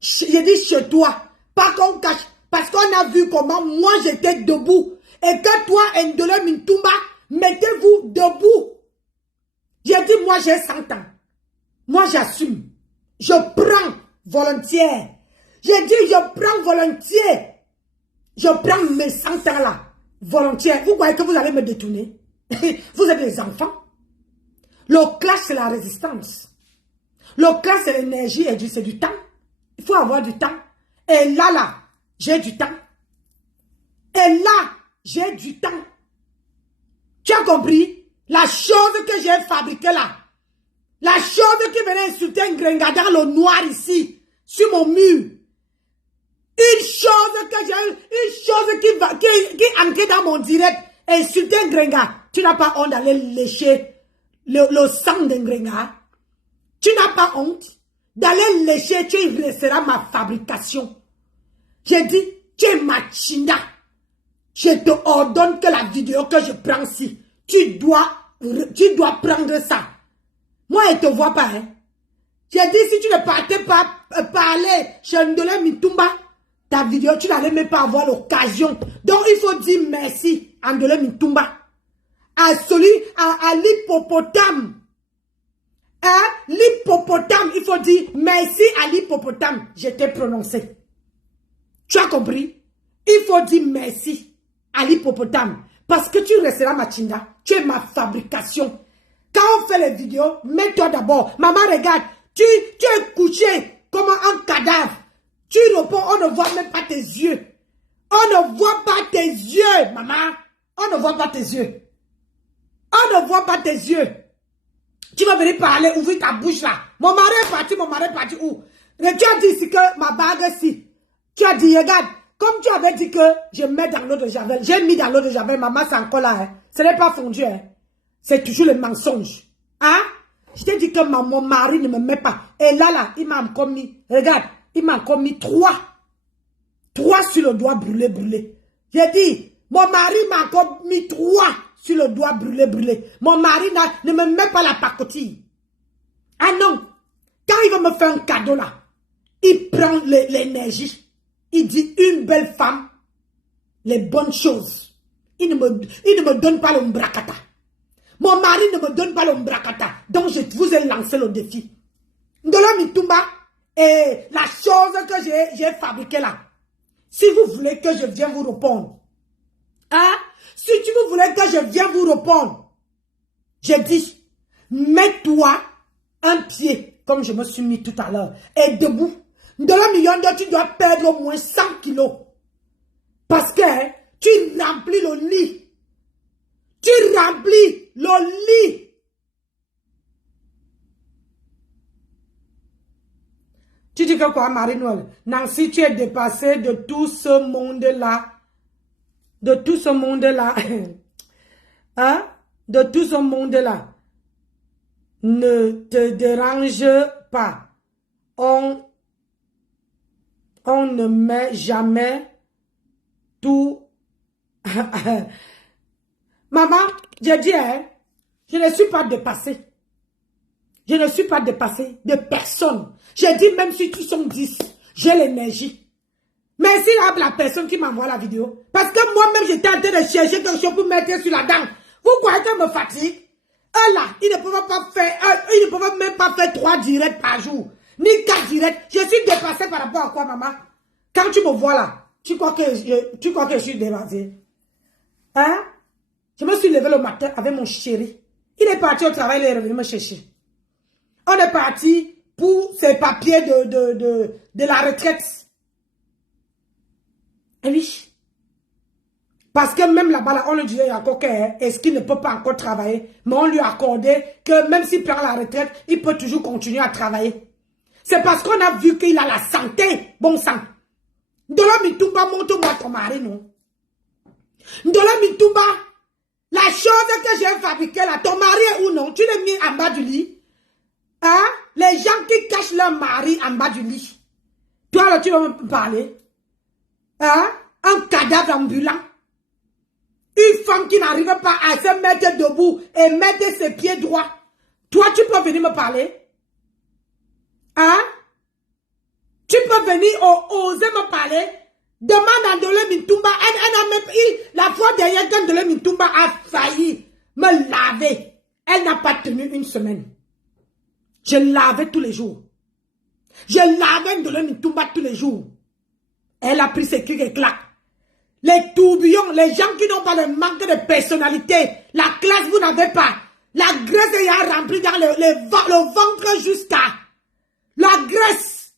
j'ai dit chez toi, pas qu'on cache, parce qu'on a vu comment moi j'étais debout, et que toi, Ndolo Mintumba, mettez-vous debout. J'ai dit, moi j'ai 100 ans. Moi j'assume. Je prends volontiers. J'ai dit, je prends volontiers. Je prends mes 100 ans là. Volontiers. Vous croyez que vous allez me détourner? Vous êtes des enfants. Le clash, c'est la résistance. Le clash, c'est l'énergie et c'est du temps. Il faut avoir du temps. Et là, j'ai du temps. Et là, j'ai du temps. Tu as compris? La chose que j'ai fabriquée là. La chose qui venait insulter un Ngrenga dans le noir ici. Sur mon mur. Une chose que j'ai, une chose qui est entrée dans mon direct, insulter un Ngrenga. Tu n'as pas honte d'aller lécher le sang d'un Ngrenga. Tu n'as pas honte d'aller lécher, tu laisseras ma fabrication. J'ai dit, tu es ma chinda. Je te ordonne que la vidéo que je prends ici, tu dois prendre ça. Moi, elle ne te voit pas, hein. J'ai dit, si tu ne partais pas parler chez Ndolo Mintumba, ta vidéo, tu n'allais même pas avoir l'occasion. Donc, il faut dire merci à Ndolé Mintumba. À celui, à l'hippopotame. Hein? L'hippopotame, il faut dire merci à l'hippopotame. Je t'ai prononcé. Tu as compris? Il faut dire merci à l'hippopotame. Parce que tu resteras ma chinda. Tu es ma fabrication. Quand on fait les vidéos, mets-toi d'abord. Maman, regarde. Tu es couché comme un cadavre. Tu réponds, on ne voit même pas tes yeux. On ne voit pas tes yeux, maman. On ne voit pas tes yeux. On ne voit pas tes yeux. Tu vas venir parler, ouvrir ta bouche là. Mon mari est parti où? Et tu as dit ici que ma bague ici. Tu as dit, regarde, comme tu avais dit que je mets dans l'eau de Javel, j'ai mis dans l'eau de Javel, maman, c'est encore là. Hein. Ce n'est pas fondu. Hein. C'est toujours le mensonge. Hein? Je t'ai dit que mon mari ne me met pas. Et là, il m'a encore mis, regarde, il m'a encore mis 3 sur le doigt brûlé. J'ai dit, mon mari m'a encore mis 3 sur le doigt brûlé. Mon mari ne me met pas la pacotille. Ah non, quand il va me faire un cadeau là, il prend l'énergie. Il dit une belle femme, les bonnes choses. Il ne me donne pas l'ombracata. Mon mari ne me donne pas l'ombracata. Donc je vous ai lancé le défi. Ndolé Mintumba, et la chose que j'ai fabriquée là, si vous voulez que je vienne vous répondre, hein? Si vous voulez que je vienne vous répondre, je dis, mets-toi un pied, comme je me suis mis tout à l'heure, et debout. Ndolé Mintumba, tu dois perdre au moins 100 kilos. Parce que hein, tu remplis le lit. Tu remplis le lit. Tu dis que quoi, Marie-Noël? Nancy, tu es dépassée de tout ce monde-là. De tout ce monde-là. Hein? De tout ce monde-là. Ne te dérange pas. On ne met jamais tout. Maman, j'ai dit, hein, je ne suis pas dépassée. Je ne suis pas dépassée de personne. J'ai dit, même si tu sont 10, j'ai l'énergie. Merci à la personne qui m'envoie la vidéo. Parce que moi-même, j'étais en train de chercher quelque chose pour mettre sur la dent. Vous croyez qu'elle me fatigue? Eux là, ils ne peuvent même pas faire 3 directs par jour. Ni 4 directs. Je suis dépassée par rapport à quoi, maman? Quand tu me vois là, tu crois que je suis dépassée? Hein? Je me suis levée le matin avec mon chéri. Il est parti au travail, il est revenu me chercher. On est parti pour ses papiers de la retraite. Et oui. Parce que même là-bas, là, on lui disait encore est-ce qu'il ne peut pas encore travailler? Mais on lui a accordé que même s'il prend la retraite, il peut toujours continuer à travailler. C'est parce qu'on a vu qu'il a la santé, bon sang. Ndolé Mintumba, montre-moi ton mari, non? Ndolé Mintumba, la chose que j'ai fabriquée là, ton mari est où, non? Tu l'as mis en bas du lit? Hein? Les gens qui cachent leur mari en bas du lit. Toi, là, tu vas me parler? Hein? Un cadavre ambulant. Une femme qui n'arrive pas à se mettre debout et mettre ses pieds droits. Toi, tu peux venir me parler? Hein? Tu peux venir oser me parler? Demande à Ndolé Mintumba. La fois dernière que Ndolé Mintumba a failli me laver, elle n'a pas tenu une semaine. Je lavais tous les jours. Je lavais Ndolé Mintumba tous les jours. Elle a pris ses clics et claques. Les tourbillons, les gens qui n'ont pas le manque de personnalité, la classe vous n'avez pas. La graisse est remplie dans le ventre jusqu'à. La graisse.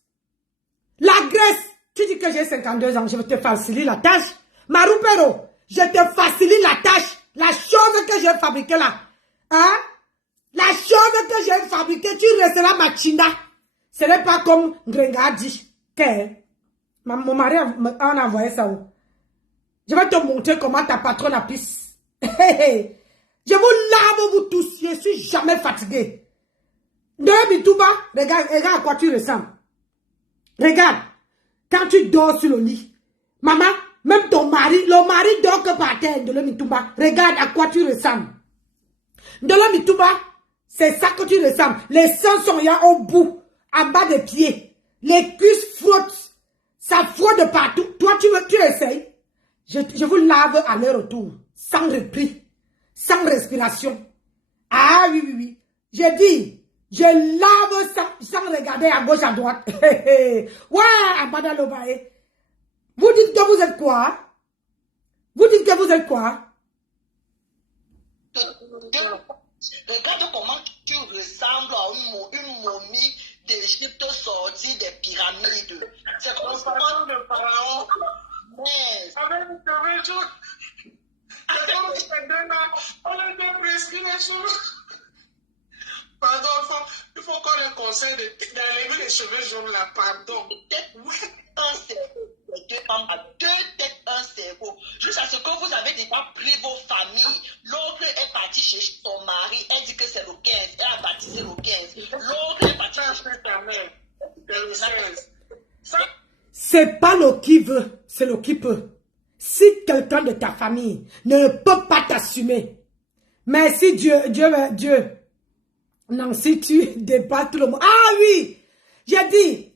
La graisse. Tu dis que j'ai 52 ans, je vais te faciliter la tâche. Marupero, je te facilite la tâche. La chose que j'ai fabriquée là. Hein? La chose que j'ai fabriquée, tu resteras ma chinda. Ce n'est pas comme Grenga dit. Mon mari a envoyé ça où? Je vais te montrer comment ta patronne a pisse. Je vous lave vous tous. Je ne suis jamais fatigué. Ndolé Mintumba, regarde à quoi tu ressembles. Regarde. Quand tu dors sur le lit. Maman, même ton mari, le mari dort que par terre, Ndolé Mintumba. Regarde à quoi tu ressembles. Ndolé Mintumba, c'est ça que tu ressembles. Les seins sont là au bout, en bas des pieds. Les cuisses frottent. Ça fraude partout. Toi, tu essayes. Je vous lave à leur retour. Sans repris. Sans respiration. Ah oui, oui, oui. J'ai dit, je lave sans regarder à gauche, à droite. Ouais, Abada Lobae. Vous dites que vous êtes quoi? Vous dites que vous êtes quoi? Regarde comment tu ressembles à une momie d'Égypte sortie des pyramides. C'est comme ça de pharaon. Mais on était presque pardon, il faut qu'on ait conseil d'enlever les cheveux jaunes là, pardon. Un cerveau, deux femmes à deux têtes, un cerveau. Jusqu'à ce que vous avez déjà pris vos familles. L'autre est partie chez son mari, elle dit que c'est le 15, elle a baptisé le 15. L'autre est partie chez ta mère, c'est le 16. C'est pas le qui veut, c'est le qui peut. Si quelqu'un de ta famille ne peut pas t'assumer, mais si Dieu, non, si tu dépasses tout le monde. Ah oui, j'ai dit,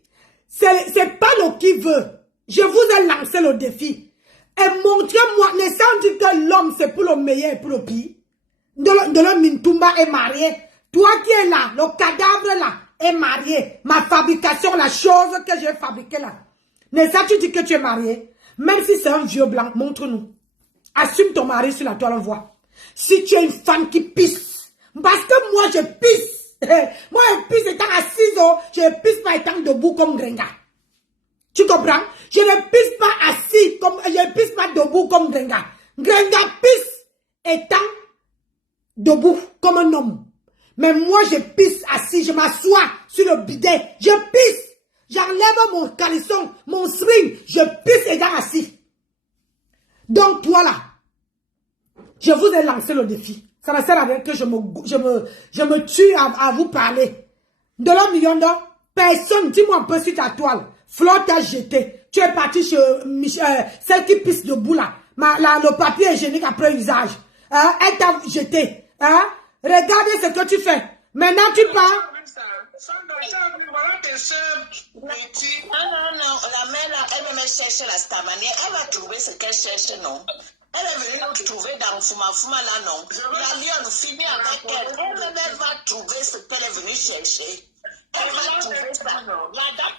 c'est pas le qui veut. Je vous ai lancé le défi. Et montrez-moi, ne sans dire que l'homme c'est pour le meilleur et pour le pire. De le Mintumba est marié. Toi qui es là, le cadavre là est marié. Ma fabrication, la chose que j'ai fabriquée là. Ne sans tu dis que tu es marié. Même si c'est un vieux blanc, montre-nous. Assume ton mari sur la toile, on voit. Si tu es une femme qui pisse. Parce que moi, je pisse. Moi, je pisse étant assise, je pisse pas étant debout comme Grenga. Tu comprends? Je ne pisse pas assis, je ne pisse pas debout comme Grenga. Grenga pisse étant debout comme un homme. Mais moi, je pisse assis, je m'assois sur le bidet. Je pisse. J'enlève mon caleçon, mon string, je pisse étant assis. Donc, toi là, je vous ai lancé le défi. Ça ne sert à rien que je me tue à vous parler. De l'homme million d'or, personne, dis-moi un peu sur ta toile. Flore t'a jeté. Tu es parti chez celle qui pisse debout là. Le papier hygiénique après usage. Elle t'a jeté. Regardez ce que tu fais. Maintenant tu pars. Voilà tes soeurs. Non, la mère là, elle me cherche la stamanie. Elle va trouver ce qu'elle cherche, non? Elle est venue nous trouver dans Fuma là, non? La lionne finit avec elle. Elle va trouver ce qu'elle est venue chercher. Elle va trouver ça. La dame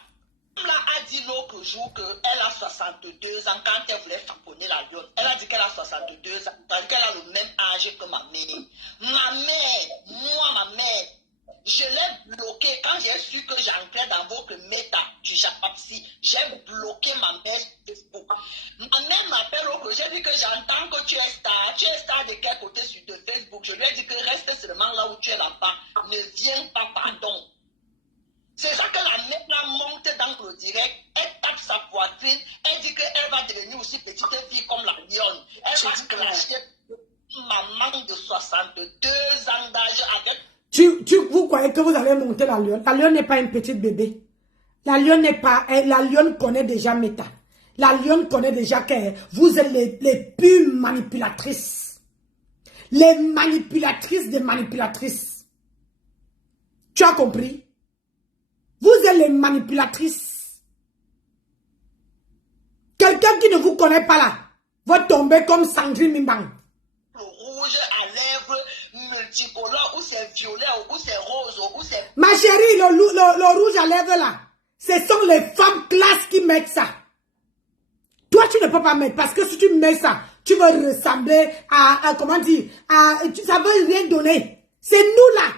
là a dit l'autre jour qu'elle a 62 ans quand elle voulait tamponner la lionne. Elle a dit qu'elle a 62 ans parce qu'elle a le même âge que ma mère. Ma mère, je l'ai bloqué quand j'ai su que j'entrais dans votre méta du Japapsi. J'ai bloqué ma mère sur Facebook. Ma mère m'appelle au j'ai dit que j'entends que tu es star. Tu es star de quel côté sur de Facebook? Je lui ai dit que reste seulement là où tu es là-bas. Ne viens pas, pardon. C'est ça que la mère là monte dans le direct. Elle tape sa poitrine. Elle dit qu'elle va devenir aussi petite fille comme la lionne. Elle va clasher maman de 62 ans d'âge avec. Vous croyez que vous allez monter la lionne? La lionne n'est pas une petite bébé. La lionne n'est pas... La lionne connaît déjà Méta. La lionne connaît déjà que vous êtes les pures manipulatrices. Les manipulatrices des manipulatrices. Tu as compris? Vous êtes les manipulatrices. Quelqu'un qui ne vous connaît pas là va tomber comme Sandrine Mimbang. Rouge à lèvres multicolore, ou c'est violet, ou c'est rose, ou c'est... Ma chérie, le rouge à lèvres là, ce sont les femmes classes qui mettent ça. Toi, tu ne peux pas mettre, parce que si tu mets ça, tu vas ressembler à comment dire, ça ne veut rien donner. C'est nous là.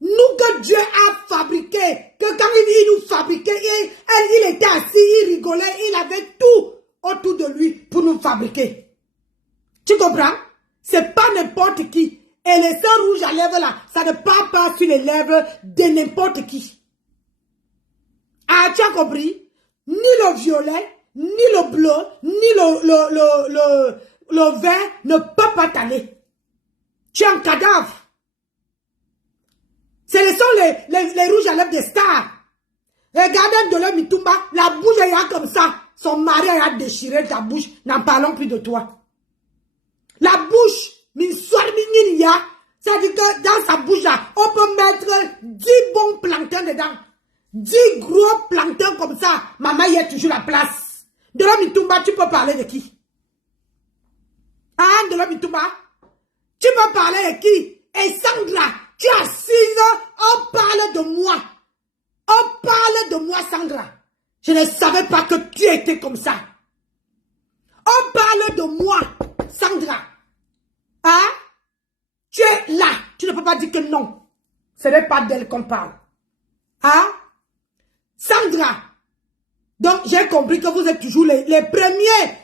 Nous que Dieu a fabriqué, que quand il nous fabriquait, il était assis, il rigolait, il avait tout autour de lui pour nous fabriquer. Tu comprends? C'est pas n'importe qui. Et les sœurs rouges à lèvres là, ça ne part pas sur les lèvres de n'importe qui. Ah, tu as compris? Ni le violet, ni le bleu, ni le vert ne peut pas t'aller. Tu es un cadavre. Ce sont les rouges à lèvres des stars. Regardez Ndolé Mintumba, la bouche est comme ça. Son mari a déchiré ta bouche. N'en parlons plus de toi. La bouche, ça dit que dans sa bouche là, on peut mettre 10 bons plantains dedans. 10 gros plantains comme ça, maman y a toujours la place. De la Mitumba, tu peux parler de qui? Ah, de la Mitumba? Tu peux parler de qui? Et Sandra, tu es assise, on parle de moi. On parle de moi, Sandra. Je ne savais pas que tu étais comme ça. On parle de moi, Sandra. Hein? Tu es là. Tu ne peux pas dire que non. Ce n'est pas d'elle qu'on parle. Hein? Sandra. Donc, j'ai compris que vous êtes toujours les premiers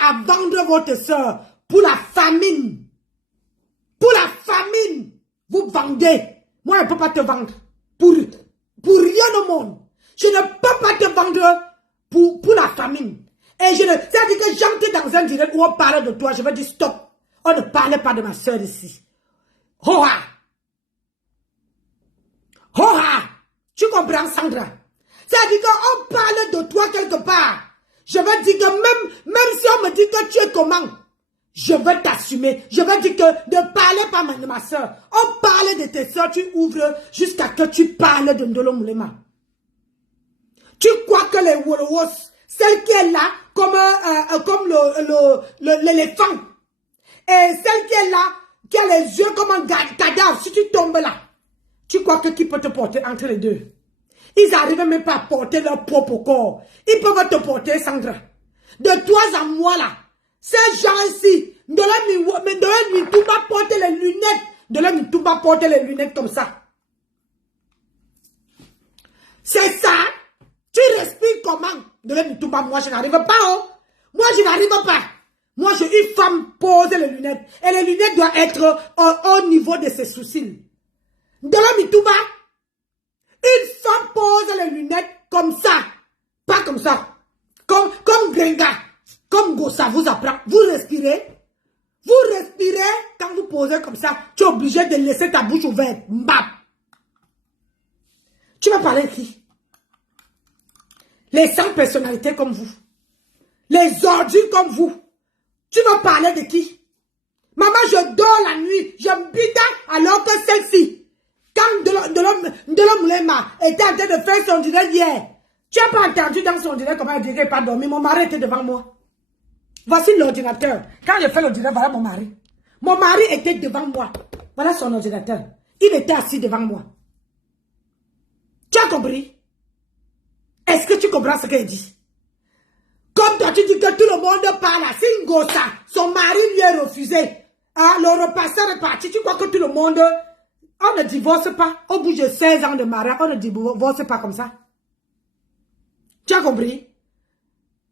à vendre votre soeur pour la famine. Pour la famine. Vous vendez. Moi, je ne peux pas te vendre. Pour rien au monde. Je ne peux pas te vendre pour la famine. Et je ne... C'est-à-dire que j'entre dans un direct où on parle de toi. Je vais dire stop. On ne parle pas de ma soeur ici. Hoha. Hoha. Tu comprends, Sandra? C'est-à-dire qu'on parle de toi quelque part. Je vais dire que même si on me dit que tu es comment, je vais t'assumer. Je vais dire que ne parlez pas de ma soeur. On parle de tes soeurs, tu ouvres jusqu'à que tu parles de Ndolo Moulema. Tu crois que les Wolowos, celle qui est là comme l'éléphant, et celle qui est là, qui a les yeux comme un cadavre, si tu tombes là, tu crois que qui peut te porter entre les deux? Ils n'arrivent même pas à porter leur propre corps. Ils peuvent te porter, Sandra. De toi à moi là, ces gens-ci, de la Mitumba porter les lunettes, de la Mitumba porter les lunettes comme ça. C'est ça. Tu respires comment? De la Mitumba, moi je n'arrive pas. Oh. Moi je n'arrive pas. Moi une femme pose les lunettes. Et les lunettes doivent être au niveau de ses sourcils. De la Mitumba, une femme pose les lunettes comme ça. Pas comme ça. Comme Grenga. Comme Gossa vous apprend. Vous respirez. Vous respirez quand vous posez comme ça. Tu es obligé de laisser ta bouche ouverte. Mbap. Tu vas parler de qui? Les sans personnalités comme vous. Les ordures comme vous. Tu vas parler de qui? Maman, je dors la nuit. Je me bide alors que celle-ci. Quand de l'homme Moulema était en train de faire son direct hier. Tu n'as pas entendu dans son direct comment elle disait qu'elle n'a pas dormi. Mon mari était devant moi. Voici l'ordinateur. Quand je fais le direct, voilà mon mari. Mon mari était devant moi. Voilà son ordinateur. Il était assis devant moi. Tu as compris? Est-ce que tu comprends ce qu'elle dit? Comme toi, tu dis que tout le monde parle à Singosa. Son mari lui a refusé. Ah, le repasseur est parti. Tu crois que tout le monde... On ne divorce pas. Au bout de 16 ans de mariage, on ne divorce pas comme ça. Tu as compris?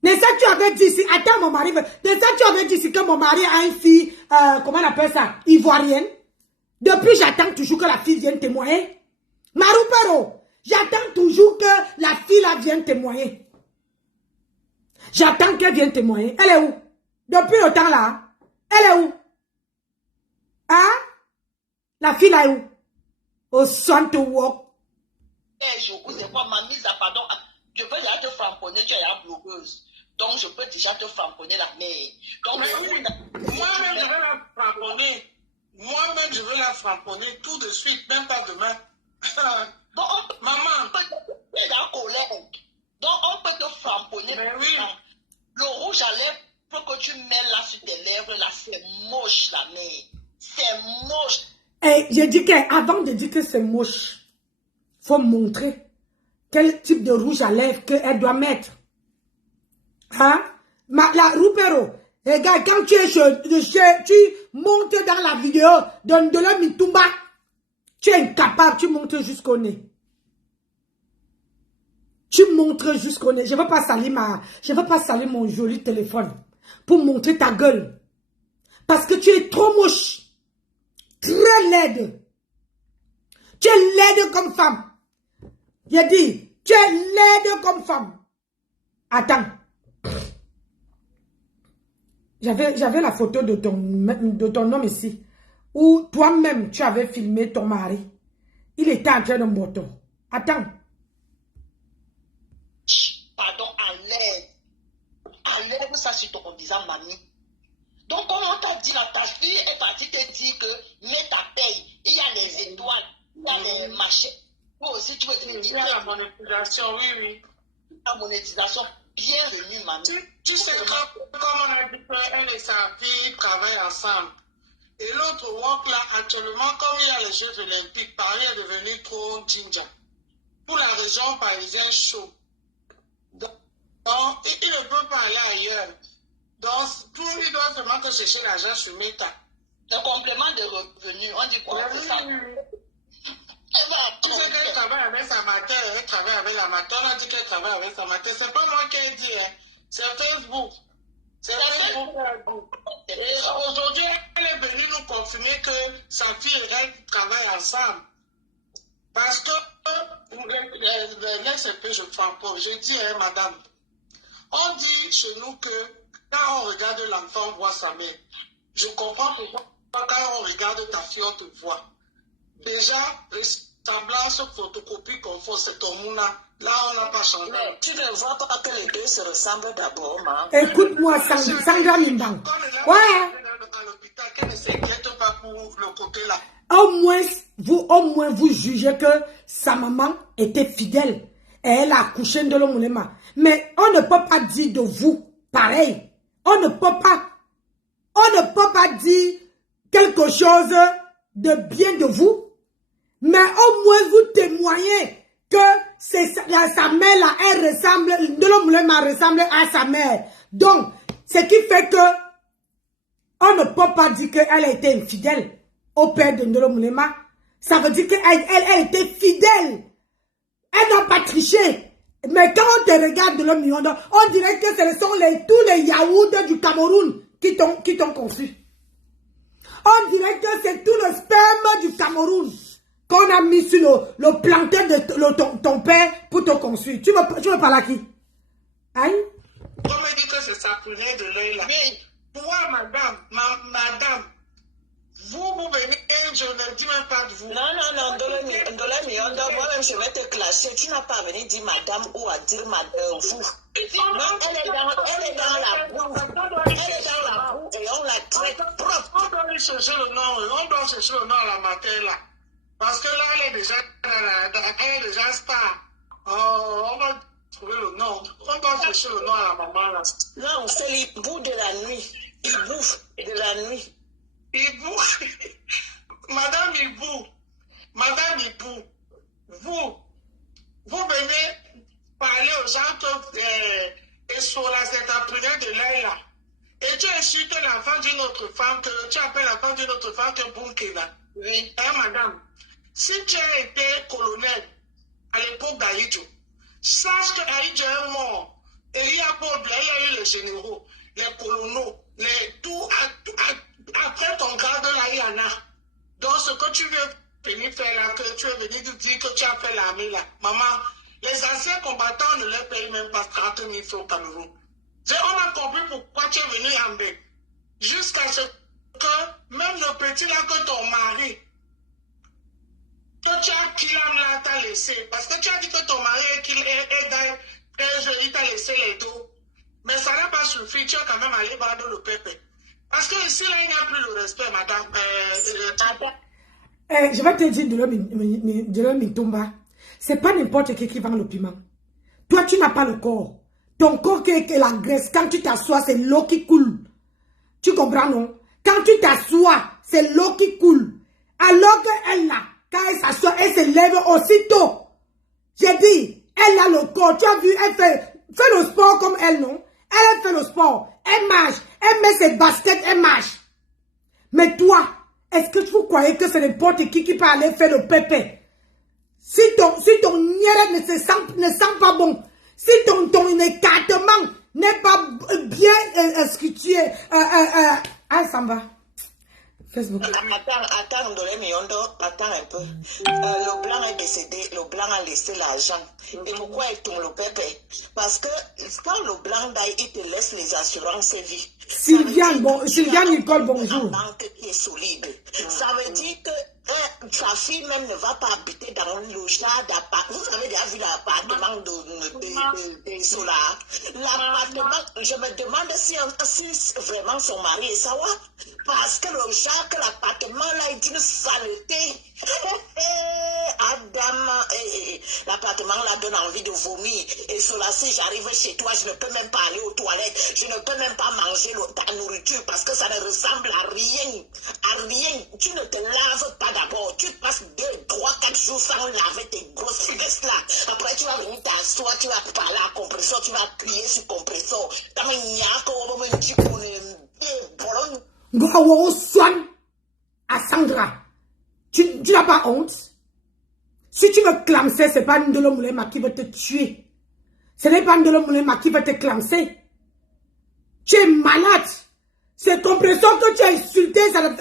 Mais ça, tu avais dit ici, attends mon mari, mais ça, tu avais dit ici que mon mari a une fille, comment on appelle ça, ivoirienne. Depuis, j'attends toujours que la fille vienne témoigner. Maroupero, j'attends toujours que la fille là vienne témoigner. J'attends qu'elle vienne témoigner. Elle est où? Depuis le temps là, elle est où? Hein? La fille là est où? Au centre walk. C'est quoi ma mise à pardon? Je peux déjà te framponner, tu es la blogueuse. Donc, je peux déjà te framponner la mère. Donc, moi-même, je vais la framponner. Moi-même, je vais la framponner tout de suite, même pas demain. donc, Maman. Tu es en colère. Donc, on peut te framponner. Mais oui. Le rouge à lèvres que tu mets là sur tes lèvres, là, c'est moche, la mère. C'est moche. Et j'ai dit qu'avant de dire que c'est moche, il faut montrer quel type de rouge à lèvres qu'elle doit mettre. Hein? La Roupero, regarde, quand tu montes dans la vidéo de la Mitumba, tu es incapable, tu montes jusqu'au nez. Tu montres jusqu'au nez. Je ne veux pas salir mon joli téléphone pour montrer ta gueule. Parce que tu es trop moche. Très laide. Tu es laide comme femme. J'ai dit, tu es laide comme femme. Attends. J'avais la photo de ton homme ici. Où toi-même, tu avais filmé ton mari. Il était en train de moto. Attends. Pardon, enlève ça sur ton disant mamie. Donc, on t'a dit là, ta fille est partie te dire que mets ta paye. Il y a les étoiles, il y a les machins. Toi aussi, tu veux te Il y a la monétisation, oui. La monétisation, bienvenue, mamie. Tu sais que, comme on a dit qu'elle et sa fille travaillent ensemble. Et l'autre work là, actuellement, comme il y a les Jeux Olympiques, Paris est devenu trop ginger. Pour la région parisienne chaud. Donc, il ne peut pas aller ailleurs. Donc, il doit seulement te chercher l'argent sur Meta. Le complément de revenus, on dit quoi pour ça? Tu sais qu'elle travaille avec sa matière, elle travaille avec la matière, on a dit qu'elle travaille avec sa matière. C'est pas moi qui ai dit, hein. C'est Facebook. C'est Facebook. Et aujourd'hui, elle est venue nous confirmer que sa fille et elle travaillent ensemble. Parce que, laisse un peu, je franco. Je dis, hein, madame, on dit chez nous que quand on regarde l'enfant, on voit sa mère. Je comprends pourquoi quand on regarde ta fille, on te voit. Déjà, ressemblance, photocopie qu'on fait, c'est ton mouna. Là, on n'a pas changé. Mais tu ne vois pas que les deux se ressemblent d'abord, maman. Écoute-moi, Sandra Mimbang. Ouais. À l'hôpital, qu'elle ne s'inquiète pas pour le côté là. Au moins, vous jugez que sa maman était fidèle. Et elle a accouché de l'homme. Mais on ne peut pas dire de vous pareil. On ne peut pas dire quelque chose de bien de vous. Mais au moins, vous témoignez que sa mère là, elle ressemble, de l'homme ressemble à sa mère. Donc, ce qui fait que on ne peut pas dire qu'elle a été infidèle au père de Ndolo Moulema. Ça veut dire qu'elle était fidèle. Elle n'a pas triché. Mais quand on te regarde de l'homme, on dirait que ce sont tous les Yaouds du Cameroun qui t'ont conçu. On dirait que c'est tout le sperme du Cameroun qu'on a mis sur le plantain de ton père pour te construire. Tu veux parler à qui? Hein? On me dit que c'est ça prunelle de l'œil là. Mais toi, madame, vous venez, je ne dis même pas de vous. Non, moi-même je vais te classer. Tu n'as pas venu dire madame ou à dire madame, vous. Non, elle est dans la boue. Elle est dans la boue et on la traite propre. On doit chercher le nom à la matière là. Parce que là, elle est déjà star. On va trouver le nom. On doit chercher le nom à la maman là. Non, c'est l'hibou de la nuit. Il bouffe de la nuit. Hibou. Madame Hibou, vous venez parler aux gens que sur la cette apprenante de l'œil là. Et tu insultes l'enfant d'une autre femme, que tu appelles l'enfant d'une autre femme que Bunkina. Oui. Hein, madame, si tu as été colonel à l'époque d'Aïdjo, sache que Aïdjo est mort. Et il y a eu les généraux, les colonels, après ton grade là, il y en a. Donc ce que tu veux venir faire là, que tu es venu te dire que tu as fait l'armée là. Maman, les anciens combattants ne les payent même pas 30 000 francs au Cameroun. On a compris pourquoi tu es venu en bain. Jusqu'à ce que même le petit là que ton mari, que tu as qui là t'a laissé. Parce que tu as dit que ton mari il t'a laissé les dos. Mais ça n'a pas suffi, tu as quand même allé voir le pépé. Parce que ici, là, il n'y a plus le respect, madame. Je vais te dire de l'homme, c'est pas n'importe qui vend le piment. Toi, tu n'as pas le corps. Ton corps qui est la graisse, quand tu t'assois, c'est l'eau qui coule. Tu comprends, non? Quand tu t'assois, c'est l'eau qui coule. Alors qu'elle, là, quand elle s'assoit, elle se lève aussitôt. J'ai dit, elle a le corps. Tu as vu, elle fait le sport comme elle, non? Elle fait le sport. Elle marche. Elle met ses baskets, elle marche. Mais toi, est-ce que vous croyez que c'est n'importe qui peut aller faire le pépé? Si ton nière ne sent pas bon, si ton écartement n'est pas bien sculpté, ça va. Facebook. Attends, Ndolé Miondo, attends un peu. Le blanc est décédé, le blanc a laissé l'argent. Et pourquoi il tourne le pépé? Parce que quand le blanc baille, il te laisse les assurances vie. Sylviane, Sylviane Nicole, bonjour. Banque qui est solide. Ça veut dire que sa fille même ne va pas habiter dans un logement d'appartement. Vous avez déjà vu l'appartement de Solar. L'appartement, je me demande si vraiment son mari est sawa. Parce que le genre que l'appartement là est d'une saleté. Adam, l'appartement là donne envie de vomir. Et cela, si j'arrive chez toi, je ne peux même pas aller aux toilettes. Je ne peux même pas manger ta nourriture parce que ça ne ressemble à rien. À rien. Tu ne te laves pas d'abord. Tu passes 2, 3, 4 jours sans laver tes grosses fesses là. Après, tu vas venir t'asseoir, tu vas parler à compresseur, tu vas appuyer sur compresseur. À Sandra, tu n'as pas honte? Si tu me clamser, ce n'est pas Ndolo Moulema qui va te tuer. Ce n'est pas Ndolo Moulema qui va te clamser. Tu es malade. C'est compresseur que tu as insulté, ça n'est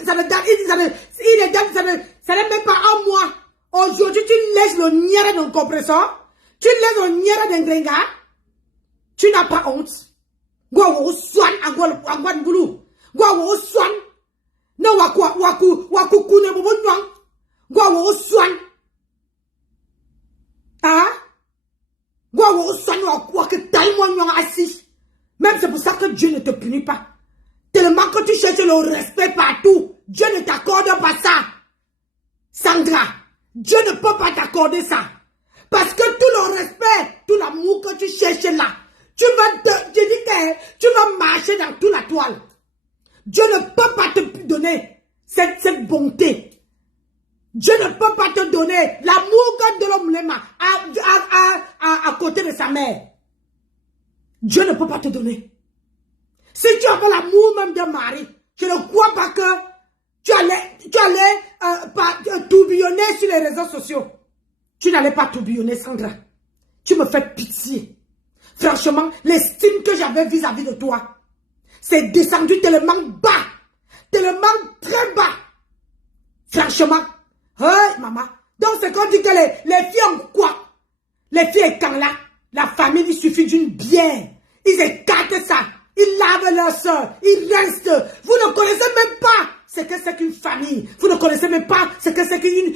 même pas un mois. Aujourd'hui, tu laisses le nière d'un compresseur. Tu laisses le nière d'un gringa. Tu n'as pas honte. Gwa swan angwan bulu. Gwa swan. No waku kune bubunwang. Gwa swan. Ah? Gwa swan waku taïwan assis. Même c'est pour ça que Dieu ne te punit pas. Tellement que tu cherches le respect partout. Dieu ne t'accorde pas ça. Sandra, Dieu ne peut pas t'accorder ça. Parce que tout le respect, tout l'amour que tu cherches là, tu vas marcher dans toute la toile. Dieu ne peut pas te donner cette bonté. Dieu ne peut pas te donner l'amour que de l'homme l'aima à côté de sa mère. Dieu ne peut pas te donner. Si tu as pas l'amour même de Marie, je ne crois pas que tu allais tourbillonner sur les réseaux sociaux. Tu n'allais pas tourbillonner, Sandra. Tu me fais pitié. Franchement, l'estime que j'avais vis-à-vis de toi, c'est descendu tellement bas. Tellement très bas. Franchement. Hey, maman. Donc, c'est qu'on dit que les filles ont quoi? Les filles, quand là, la famille, il suffit d'une bière. Ils écartent ça. Ils lavent leur soeur. Ils restent. Vous ne connaissez même pas ce que c'est qu'une famille. Vous ne connaissez même pas ce que c'est qu'une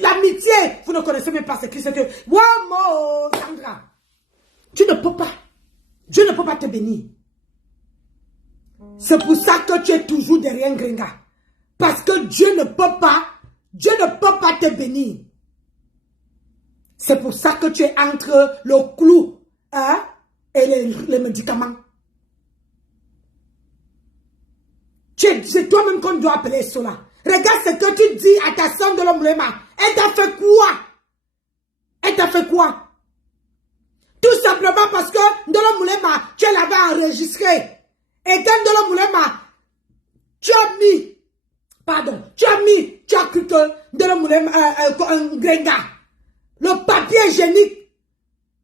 l'amitié. Vous ne connaissez même pas ce que c'est que... Wow, Sandra. Tu ne peux pas. Dieu ne peut pas te bénir. C'est pour ça que tu es toujours derrière Gringa. Parce que Dieu ne peut pas te bénir. C'est pour ça que tu es entre le clou et les médicaments. C'est toi-même qu'on doit appeler cela. Regarde ce que tu dis à ta soeur de l'Omlema. Elle t'a fait quoi? Elle t'a fait quoi? Tout simplement parce que Ndolo Moulema, tu l'avais enregistré. Et dans Ndolo Moulema, tu as cru que Ndolo Moulema, un gringa, le papier hygiénique,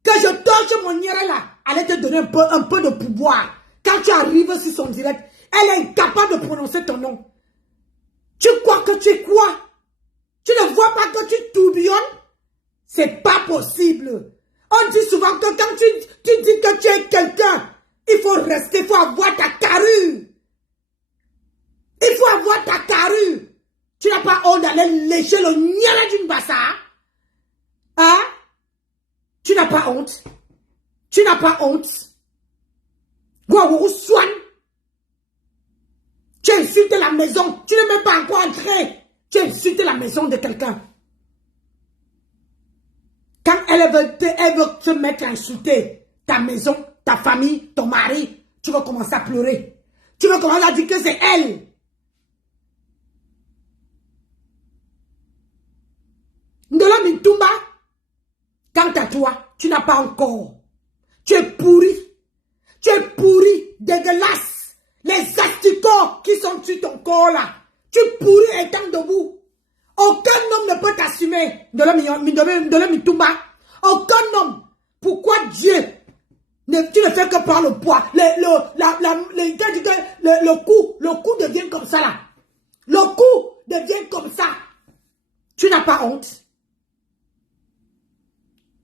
que je torche mon nière là, allait te donner un peu de pouvoir. Quand tu arrives sur son direct, elle est incapable de prononcer ton nom. Tu crois que tu es quoi? Tu ne vois pas que tu tourbillonnes? C'est pas possible. On dit souvent que quand tu dis que tu es quelqu'un, il faut rester, il faut avoir ta carrure. Il faut avoir ta carrure. Tu n'as pas honte d'aller lécher le niala d'une bassa. Hein? Tu n'as pas honte. Tu n'as pas honte. Swan. Tu as insulté la maison. Tu n'es même pas encore entré. Tu as insulté la maison de quelqu'un. Quand elle veut te mettre à insulter ta maison, ta famille, ton mari, tu vas commencer à pleurer. Tu vas commencer à dire que c'est elle. Ndolo Mintumba, quant à toi, tu n'as pas encore. Tu es pourri. Tu es pourri, dégueulasse. Les asticots qui sont sur ton corps là. Tu es pourri étant debout. Aucun homme ne peut t'assumer. Ndolo Mintumba. Aucun homme. Pourquoi Dieu tu ne fais que par le poids. Le cou devient comme ça là. Le cou devient comme ça. Tu n'as pas honte.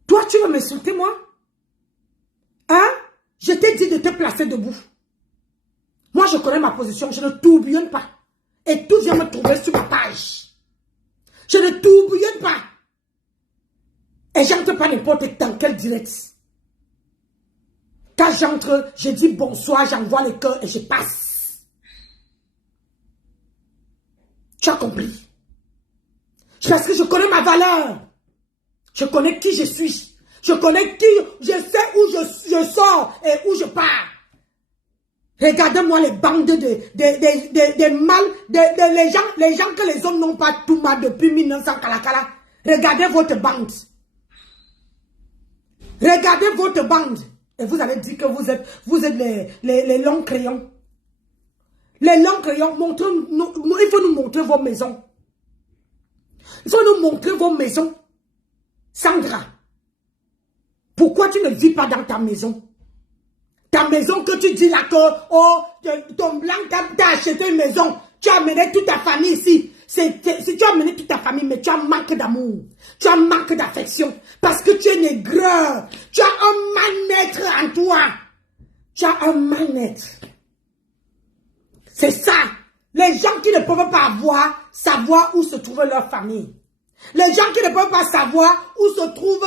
Toi, tu veux m'insulter, moi? Hein? Je t'ai dit de te placer debout. Moi, je connais ma position. Je ne tourbillonne pas. Et tout vient me trouver sur ma page. Je ne tourbillonne pas. Et j'entre pas n'importe dans quel direct. Quand j'entre, je dis bonsoir, j'envoie le cœur et je passe. Tu as compris? Parce que je connais ma valeur. Je connais qui je suis. Je connais qui, je sais où je sors et où je pars. Regardez-moi les bandes de mal, les gens que les hommes n'ont pas tout mal depuis 1900 Kalakala. Regardez votre bande. Regardez votre bande. Et vous allez dire que vous êtes les longs crayons. Les longs crayons, il faut nous montrer vos maisons. Il faut nous montrer vos maisons. Sandra, pourquoi tu ne vis pas dans ta maison? Ta maison que tu dis là que, oh, ton blanc t'a acheté une maison. Tu as amené toute ta famille ici. Si tu as amené toute ta famille, mais tu as manque d'amour. Tu as manque d'affection. Parce que tu es négreur. Tu as un mal-être en toi. Tu as un mal-être. C'est ça. Les gens qui ne peuvent pas savoir où se trouve leur famille. Les gens qui ne peuvent pas savoir où se trouve,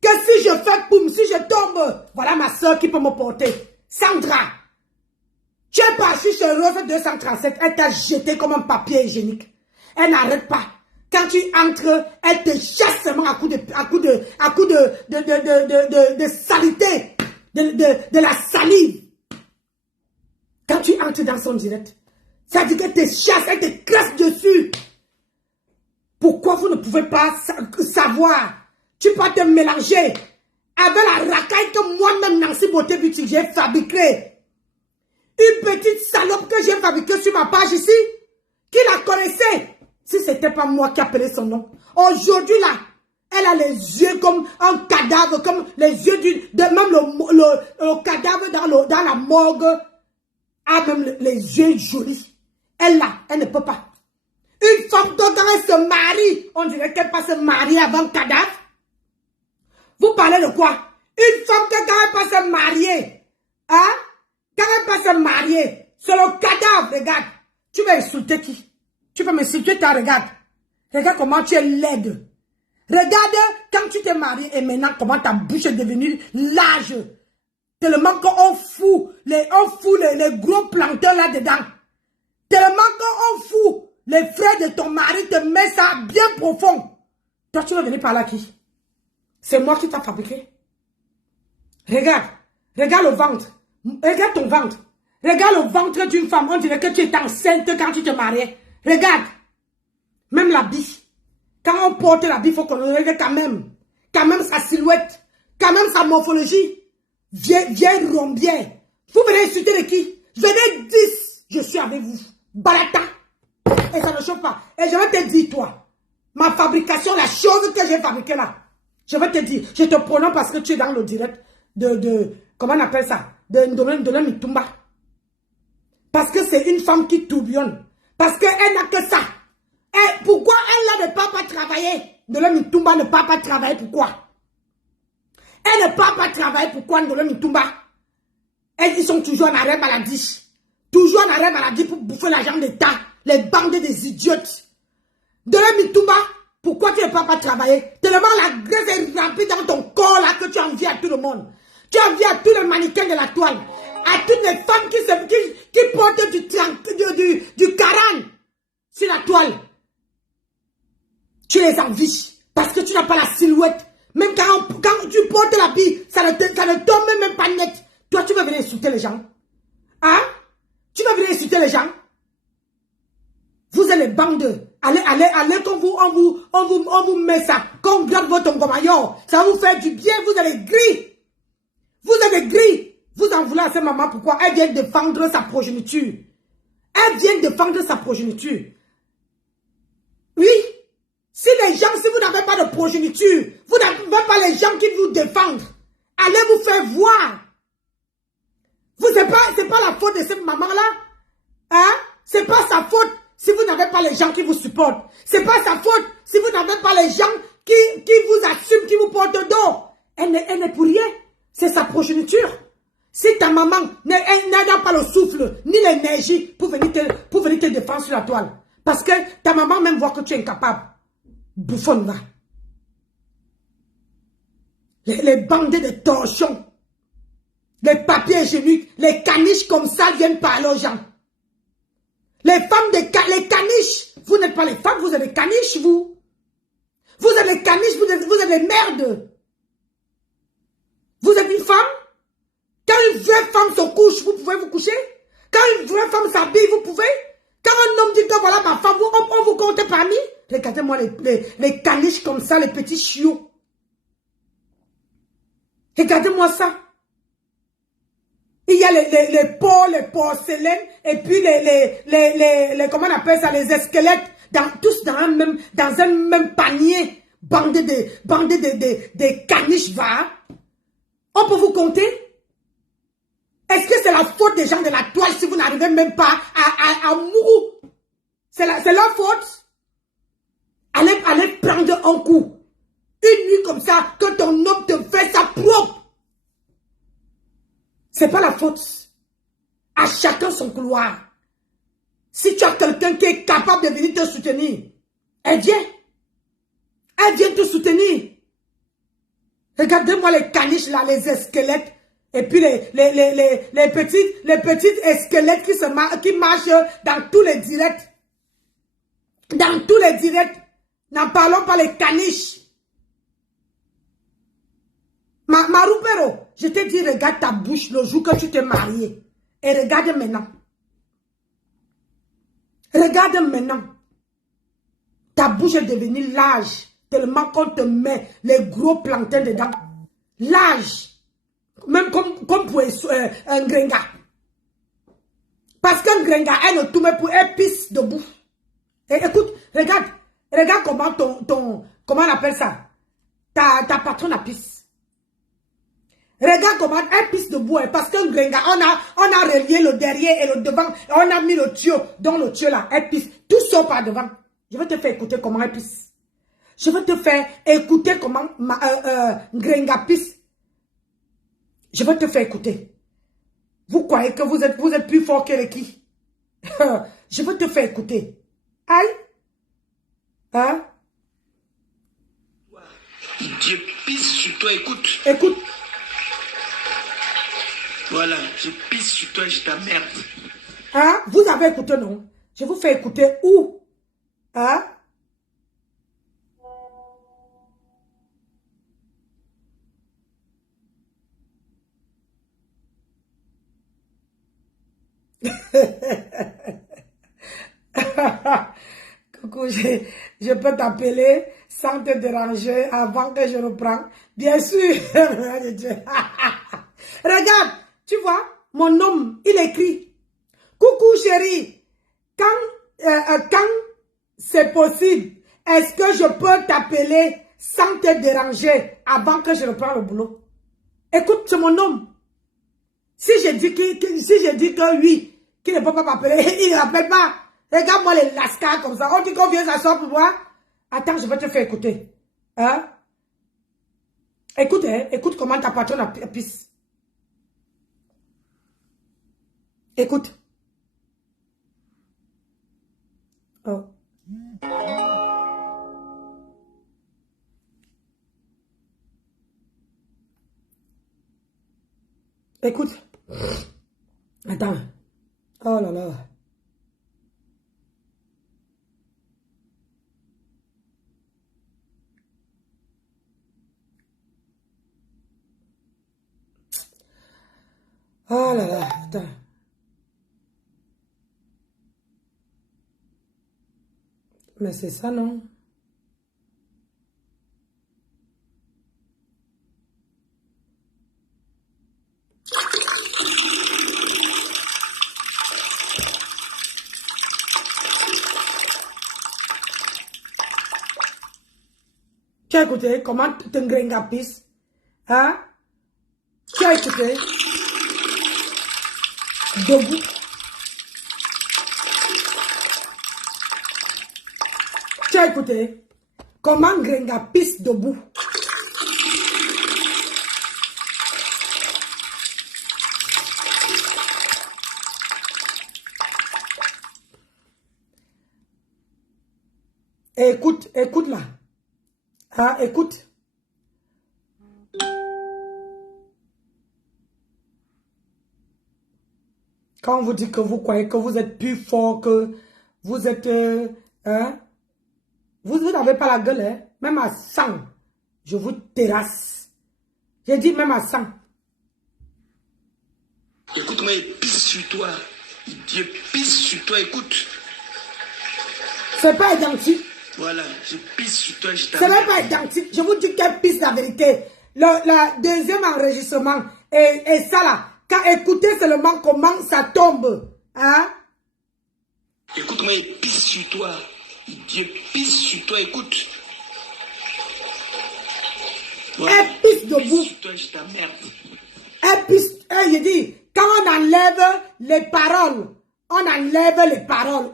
que si je fais poum, si je tombe, voilà ma soeur qui peut me porter. Sandra, tu es partie chez Rose 237, elle t'a jeté comme un papier hygiénique. Elle n'arrête pas. Quand tu entres, elle te chasse seulement à coup de saleté, de la salive. Quand tu entres dans son direct, ça dit qu'elle te chasse, elle te crasse dessus. Pourquoi vous ne pouvez pas savoir? Tu peux te mélanger avec la racaille que moi-même, Nancy Beauté Boutique, j'ai fabriquée. Une petite salope que j'ai fabriquée sur ma page ici, qui la connaissait. Si ce n'était pas moi qui appelais son nom. Aujourd'hui là, elle a les yeux comme un cadavre, comme les yeux même le cadavre dans la morgue a même les yeux jolis. Elle là, elle ne peut pas. Une femme dont elle se marie, on dirait qu'elle passe se marier avant le cadavre. Vous parlez de quoi? Une femme que quand elle passe se marier, hein? Quand elle passe se marier, c'est le cadavre, regarde. Tu vas insulter qui? Tu vas m'insulter, regarde. Regarde comment tu es laide. Regarde quand tu t'es marié et maintenant comment ta bouche est devenue large. Tellement qu'on fout les gros planctons là-dedans. Tellement qu'on fout les frères de ton mari te met ça bien profond. Toi, tu vas venir par là qui? C'est moi qui t'ai fabriqué. Regarde. Regarde le ventre. Regarde ton ventre. Regarde le ventre d'une femme. On dirait que tu étais enceinte quand tu te mariais. Regarde. Même l'habit. Quand on porte l'habit, il faut qu'on le regarde quand même. Quand même sa silhouette. Quand même sa morphologie. Viens rombière. Vous venez insulter de qui? Venez 10. Je suis avec vous. Balata. Et ça ne chauffe pas. Et je vais te dire, toi, ma fabrication, la chose que j'ai fabriquée là, je vais te dire, je te prononce parce que tu es dans le direct comment on appelle ça? De Ndolem Mitumba. Parce que c'est une femme qui tourbillonne. Parce qu'elle n'a que ça. Et pourquoi elle ne part pas travailler? Ndolem Mitumba ne part pas travailler, pourquoi? Elle ne part pas travailler, pourquoi Ndolem Mitumba? Ils sont toujours en arrêt maladie. Toujours en arrêt maladie pour bouffer l'argent d'État. Les bandes des idiotes. Ndolem Mitumba, pourquoi tu ne peux pas travailler? Tellement la graisse est remplie dans ton corps là que tu envies à tout le monde. Tu envies à tous les mannequins de la toile. À toutes les femmes qui portent du caran sur la toile. Tu les envies parce que tu n'as pas la silhouette. Même quand tu portes l'habit, ça ne tombe même pas net. Toi, tu vas venir insulter les gens. Hein? Tu vas venir insulter les gens. Vous êtes les bandes. Allez, quand on vous met ça. Quand on gratte votre gomaillon, ça va vous faire du bien. Vous allez gris. Vous avez gris. Vous en voulez à cette maman. Pourquoi? Elle vient défendre sa progéniture. Elle vient défendre sa progéniture. Oui. Si vous n'avez pas de progéniture, vous n'avez pas les gens qui vous défendent. Allez vous faire voir. C'est pas la faute de cette maman-là. Hein? C'est pas sa faute si vous n'avez pas les gens qui vous supportent. C'est pas sa faute si vous n'avez pas les gens qui vous assument, qui vous portent dos. Elle n'est pour rien. C'est sa progéniture. Si ta maman n'a pas le souffle, ni l'énergie pour venir te défendre sur la toile. Parce que ta maman même voit que tu es incapable. Bouffonne va. Les bandés de torchons. Les papiers hygiéniques, les caniches comme ça viennent parler aux gens. Les femmes, les caniches. Vous n'êtes pas les femmes, vous êtes les caniches, vous. Vous êtes les caniches, vous êtes les merdes. Vous êtes une femme. Quand une vraie femme se couche, vous pouvez vous coucher. Quand une vraie femme s'habille, vous pouvez. Quand un homme dit que voilà ma femme, on vous compte parmi. Regardez-moi les caniches comme ça, les petits chiots. Regardez-moi ça. Il y a les pots, les porcelaines, et puis comment on appelle ça, les squelettes, tous dans un même panier, bandés de caniches, va. On peut vous compter? Est-ce que c'est la faute des gens de la toile si vous n'arrivez même pas à mourir? C'est leur faute? Allez prendre un coup. Une nuit comme ça, que ton homme te fait sa propre. C'est pas la faute. À chacun son couloir. Si tu as quelqu'un qui est capable de venir te soutenir, elle vient. Elle vient te soutenir. Regardez-moi les caniches là, les squelettes. Et puis les petites squelettes qui marchent dans tous les directs. Dans tous les directs. N'en parlons pas les caniches. Maroupero, je te dis, regarde ta bouche le jour que tu t'es marié. Et regarde maintenant. Regarde maintenant. Ta bouche est devenue large. Tellement qu'on te met les gros plantains dedans. Large. Même comme pour un grenga. Parce qu'un grenga, elle ne tourne pour un pisse debout. Et écoute, regarde comment comment on appelle ça? Ta patronne a pisse. Regarde comment elle pisse debout. Parce qu'un grenga, on a relié le derrière et le devant. Et on a mis le tuyau. Dans le tuyau là, elle pisse. Tout sort par devant. Je vais te faire écouter comment elle pisse. Je vais te faire écouter comment grenga pisse. Je vais te faire écouter. Vous croyez que vous êtes plus fort que les qui? Je vais te faire écouter. Aïe. Hein? Je pisse sur toi, écoute. Écoute. Voilà, je pisse sur toi et je t'emmerde. Hein? Vous avez écouté, non? Je vous fais écouter où? Hein? Coucou, je peux t'appeler sans te déranger avant que je reprenne. Bien sûr. Regarde, tu vois, mon homme, il écrit. Coucou chérie, quand c'est possible, est-ce que je peux t'appeler sans te déranger avant que je reprenne le boulot? Écoute, c'est mon homme. Si je dis que lui, qui ne peut pas m'appeler, il ne rappelle pas. Regarde-moi les lascars comme ça. On dit qu'on vient s'asseoir pour moi. Attends, je vais te faire écouter. Hein? Écoute, hein? Écoute comment ta patronne a pisse. Écoute. Oh. Écoute. Attends. Oh là là. Oh là là, putain. Mais c'est ça, non? Tu as écouté comment Tengrenga pisse? Hein? Tu as écouté? Debout. Tu as écouté comment Grenga pisse debout. Écoute, écoute là. Ah, écoute. Quand on vous dit que vous croyez que vous êtes plus fort, que vous êtes... vous n'avez pas la gueule, hein? Même à 100, je vous terrasse. J'ai dit même à 100. Écoute-moi, il pisse sur toi. Dieu pisse sur toi, écoute. C'est pas identique. Voilà, je pisse sur toi, je C'est même pas identique. Je vous dis qu'elle pisse la vérité. Le deuxième enregistrement, et ça là, quand écoutez seulement comment ça tombe. Hein? Écoute-moi, il pisse sur toi. Dieu pisse sur toi, écoute. Voilà. Elle pisse debout. Sur toi, je t'emmerde. Elle pisse. Je dis, quand on enlève les paroles,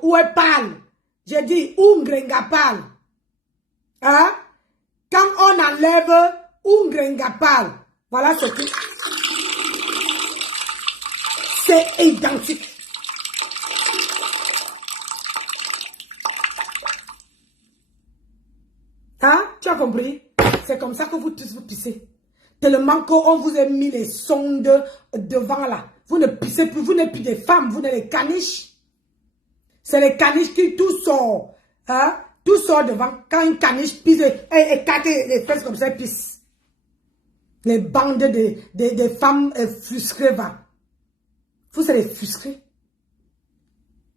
où elle parle. Je dis, où Ngrenga parle. Hein? Quand on enlève où Ngrenga parle. Voilà ce qui... C'est identique. Hein? Tu as compris? C'est comme ça que vous tous vous pissez. Tellement qu'on vous a mis les sondes devant là. Vous ne pissez plus, vous n'êtes plus des femmes, vous n'êtes les caniches. C'est les caniches qui tout sort. Hein? Tout sort devant. Quand une caniche pisse, et écarte les fesses comme ça, pisse. Les bandes de femmes frustrées, va. Vous êtes les frustrés.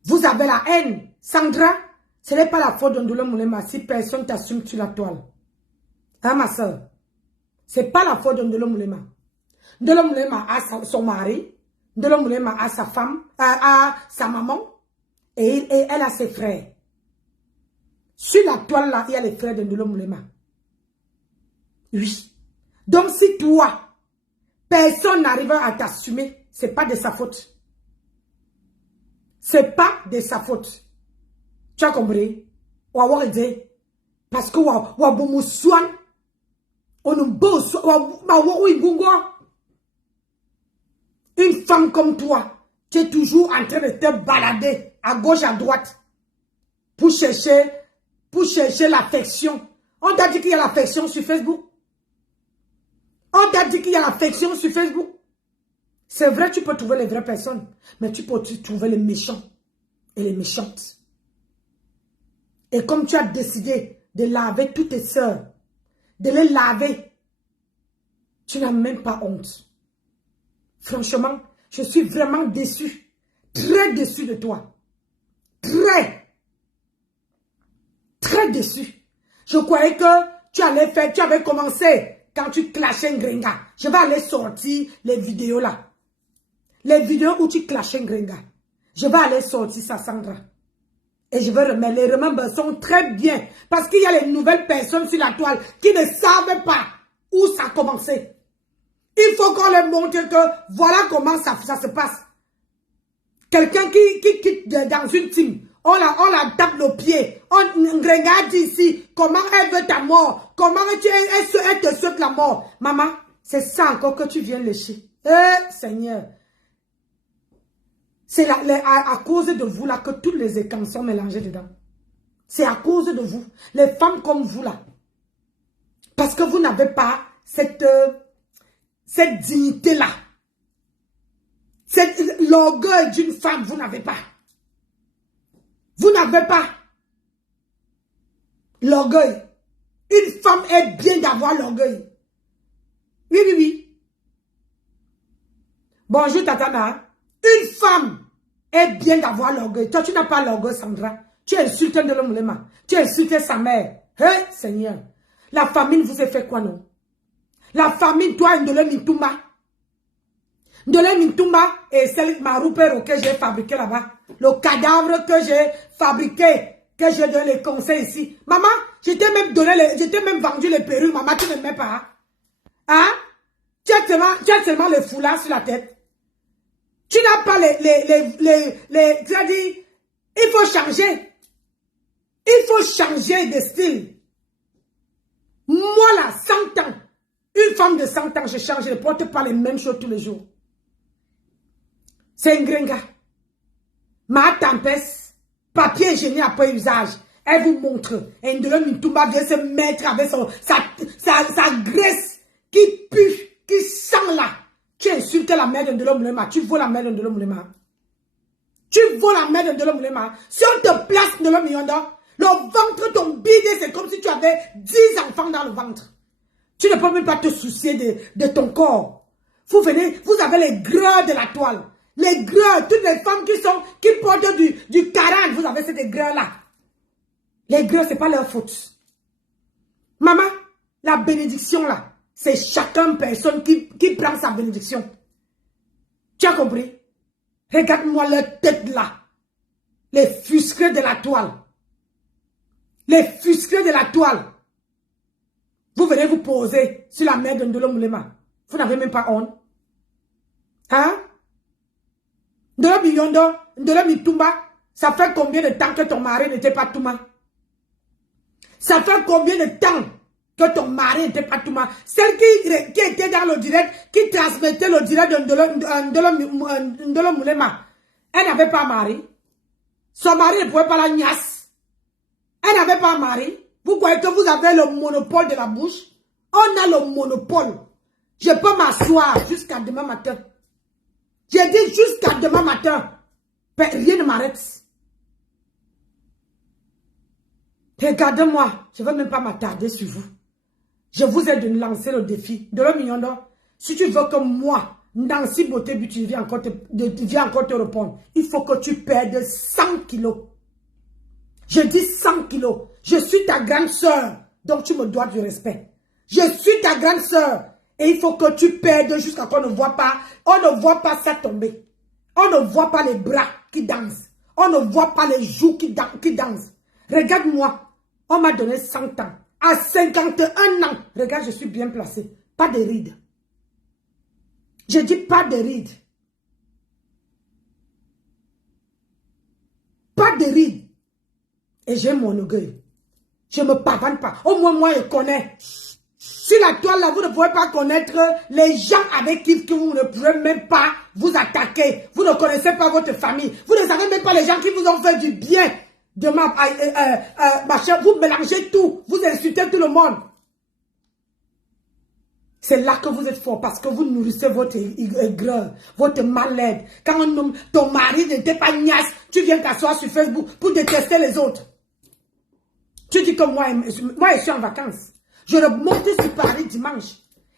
Vous avez la haine. Sandra, ce n'est pas la faute de Ndolo Moulema si personne t'assume sur la toile. Hein, ma soeur? Ce n'est pas la faute de Ndolo Moulema. Ndolo Moulema a son mari. Ndolo Moulema a sa femme, a sa maman. Et elle a ses frères. Sur la toile là, il y a les frères de Ndolo Moulema. Oui. Donc si toi, personne n'arrive à t'assumer, ce n'est pas de sa faute. C'est pas de sa faute. Tu as compris? Parce que une femme comme toi, tu es toujours en train de te balader à gauche, à droite pour chercher l'affection. On t'a dit qu'il y a l'affection sur Facebook. On t'a dit qu'il y a l'affection sur Facebook. C'est vrai, tu peux trouver les vraies personnes, mais tu peux trouver les méchants et les méchantes. Et comme tu as décidé de laver toutes tes sœurs, de les laver, tu n'as même pas honte. Franchement, je suis vraiment déçu, très déçu de toi. Très déçu. Je croyais que tu avais commencé quand tu clashais Ngrenga. Je vais aller sortir les vidéos là. Les vidéos où tu clashais Ngrenga. Je vais aller sortir ça, Sandra. Et je vais remettre. Les remembers sont très bien. Parce qu'il y a les nouvelles personnes sur la toile qui ne savent pas où ça a commencé. Il faut qu'on leur montre que voilà comment ça se passe. Quelqu'un qui quitte dans une team. On la tape le pied. On regarde ici. Comment elle veut ta mort. Comment elle te souhaite la mort. Maman, c'est ça encore que tu viens lécher. Seigneur. C'est à cause de vous là que tous les écrans sont mélangés dedans. C'est à cause de vous. Les femmes comme vous là. Parce que vous n'avez pas cette dignité là. L'orgueil d'une femme, vous n'avez pas. Vous n'avez pas l'orgueil. Une femme est bien d'avoir l'orgueil. Oui. Bonjour Tatana. Une femme est bien d'avoir l'orgueil. Toi, tu n'as pas l'orgueil, Sandra. Tu as insulté Ndolo Moulema. Tu as insulté sa mère. Hey, Seigneur. La famine vous a fait quoi, non? La famine, toi, Ndolo Mintumba. Ndolo Mintumba et celle Maroupero que j'ai fabriqué là-bas. Le cadavre que j'ai fabriqué, que j'ai donné les conseils ici. Maman, je t'ai même vendu les perruques. Maman, tu ne m'aimes pas. Hein? Tu as seulement le foulard sur la tête. Tu n'as pas tu as dit, il faut changer. Il faut changer de style. Moi là, 100 ans, une femme de 100 ans, je change, je ne porte pas les mêmes choses tous les jours. C'est Ngrenga. Ma tempête, papier hygiénique après usage. Elle vous montre. Et Ndolo Mintumba vient se mettre avec sa graisse qui pue, qui sent là. Tu insultes la mère de Ndolo Moulema. Tu voles la mère de Ndolo Moulema. Tu voles la mère de Ndolo Moulema. Si on te place Ndolo Miondo, le ventre, ton bidé, c'est comme si tu avais 10 enfants dans le ventre. Tu ne peux même pas te soucier de ton corps. Vous venez, vous avez les gras de la toile. Les gras, toutes les femmes qui portent du 40, vous avez ces gras-là. Les gras, ce n'est pas leur faute. Maman, la bénédiction là, c'est chacun personne qui prend sa bénédiction. Tu as compris? Regarde-moi leur tête là. Les fusqués de la toile. Les fusqués de la toile. Vous venez vous poser sur la mère de Ndolo Moulema. Vous n'avez même pas honte. Hein? Ndolo Miyondo, Ndolo Mitumba, ça fait combien de temps que ton mari n'était pas Touma? Ça fait combien de temps que ton mari n'était pas Touma? Celle qui était dans le direct, qui transmettait le direct de Ndolo Moulema, elle n'avait pas mari. Son mari ne pouvait pas la niasse. Elle n'avait pas mari. Vous croyez que vous avez le monopole de la bouche? On a le monopole. Je peux m'asseoir jusqu'à demain matin. J'ai dit jusqu'à demain matin. Rien ne m'arrête. Regardez-moi. Je ne veux même pas m'attarder sur vous. Je vous ai lancé le défi. Ndolo Miondo, si tu veux que moi, Nancy Beauté Beauty, viens encore te répondre, il faut que tu perdes 100 kilos. Je dis 100 kilos. Je suis ta grande sœur, donc tu me dois du respect. Je suis ta grande sœur. Et il faut que tu perdes jusqu'à qu'on ne voit pas. On ne voit pas ça tomber. On ne voit pas les bras qui dansent. On ne voit pas les joues qui dansent. Regarde-moi. On m'a donné 100 ans. À 51 ans. Regarde, je suis bien placée. Pas de rides. Je dis pas de rides. Pas de rides. Et j'ai mon orgueil. Je ne me pavane pas. Au moins, moi, je connais. Sur la toile, là, vous ne pouvez pas connaître les gens avec qui vous ne pouvez même pas vous attaquer. Vous ne connaissez pas votre famille. Vous ne savez même pas les gens qui vous ont fait du bien. De ma chère, vous mélangez tout. Vous insultez tout le monde. C'est là que vous êtes fort parce que vous nourrissez votre aigreur, votre mal-être. Quand ton mari n'était pas niasse, tu viens t'asseoir sur Facebook pour détester les autres. Tu dis que moi je suis en vacances. Je monte sur Paris dimanche.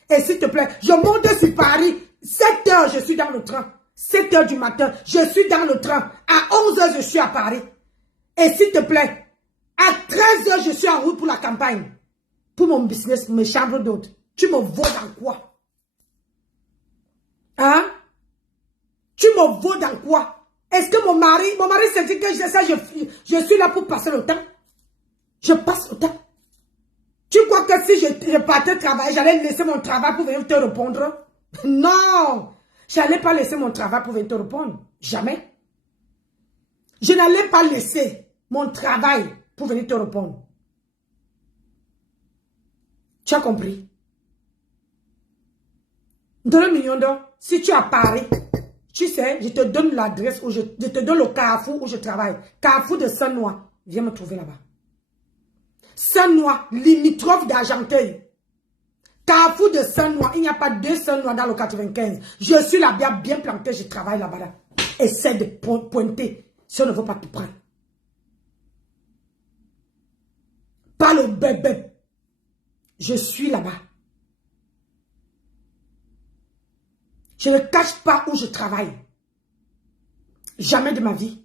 Et s'il te plaît, je monte sur Paris. 7 h, je suis dans le train. 7 h du matin, je suis dans le train. À 11 h, je suis à Paris. Et s'il te plaît, à 13 h, je suis en route pour la campagne. Pour mon business, mes chambres d'hôtes. Tu me vaux dans quoi? Hein? Tu me vaux dans quoi? Est-ce que mon mari s'est dit que je suis là pour passer le temps? Je passe le temps. Tu crois que si je partais travailler, j'allais laisser mon travail pour venir te répondre? Non! Je n'allais pas laisser mon travail pour venir te répondre. Jamais. Je n'allais pas laisser mon travail pour venir te répondre. Tu as compris? Ndolo Miondo, si tu as Paris, tu sais, je te donne l'adresse, je te donne le Carrefour où je travaille. Carrefour de Saint-Noix. Viens me trouver là-bas. Saint-Noix, limitrophe d'Argenteuil. Carrefour de Saint-Noix. Il n'y a pas 2 Saint-Noix dans le 95. Je suis là-bas bien planté, je travaille là-bas. Là. Essaie de pointer si on ne veut pas te prendre. Pas le bébé. Je suis là-bas. Je ne cache pas où je travaille. Jamais de ma vie.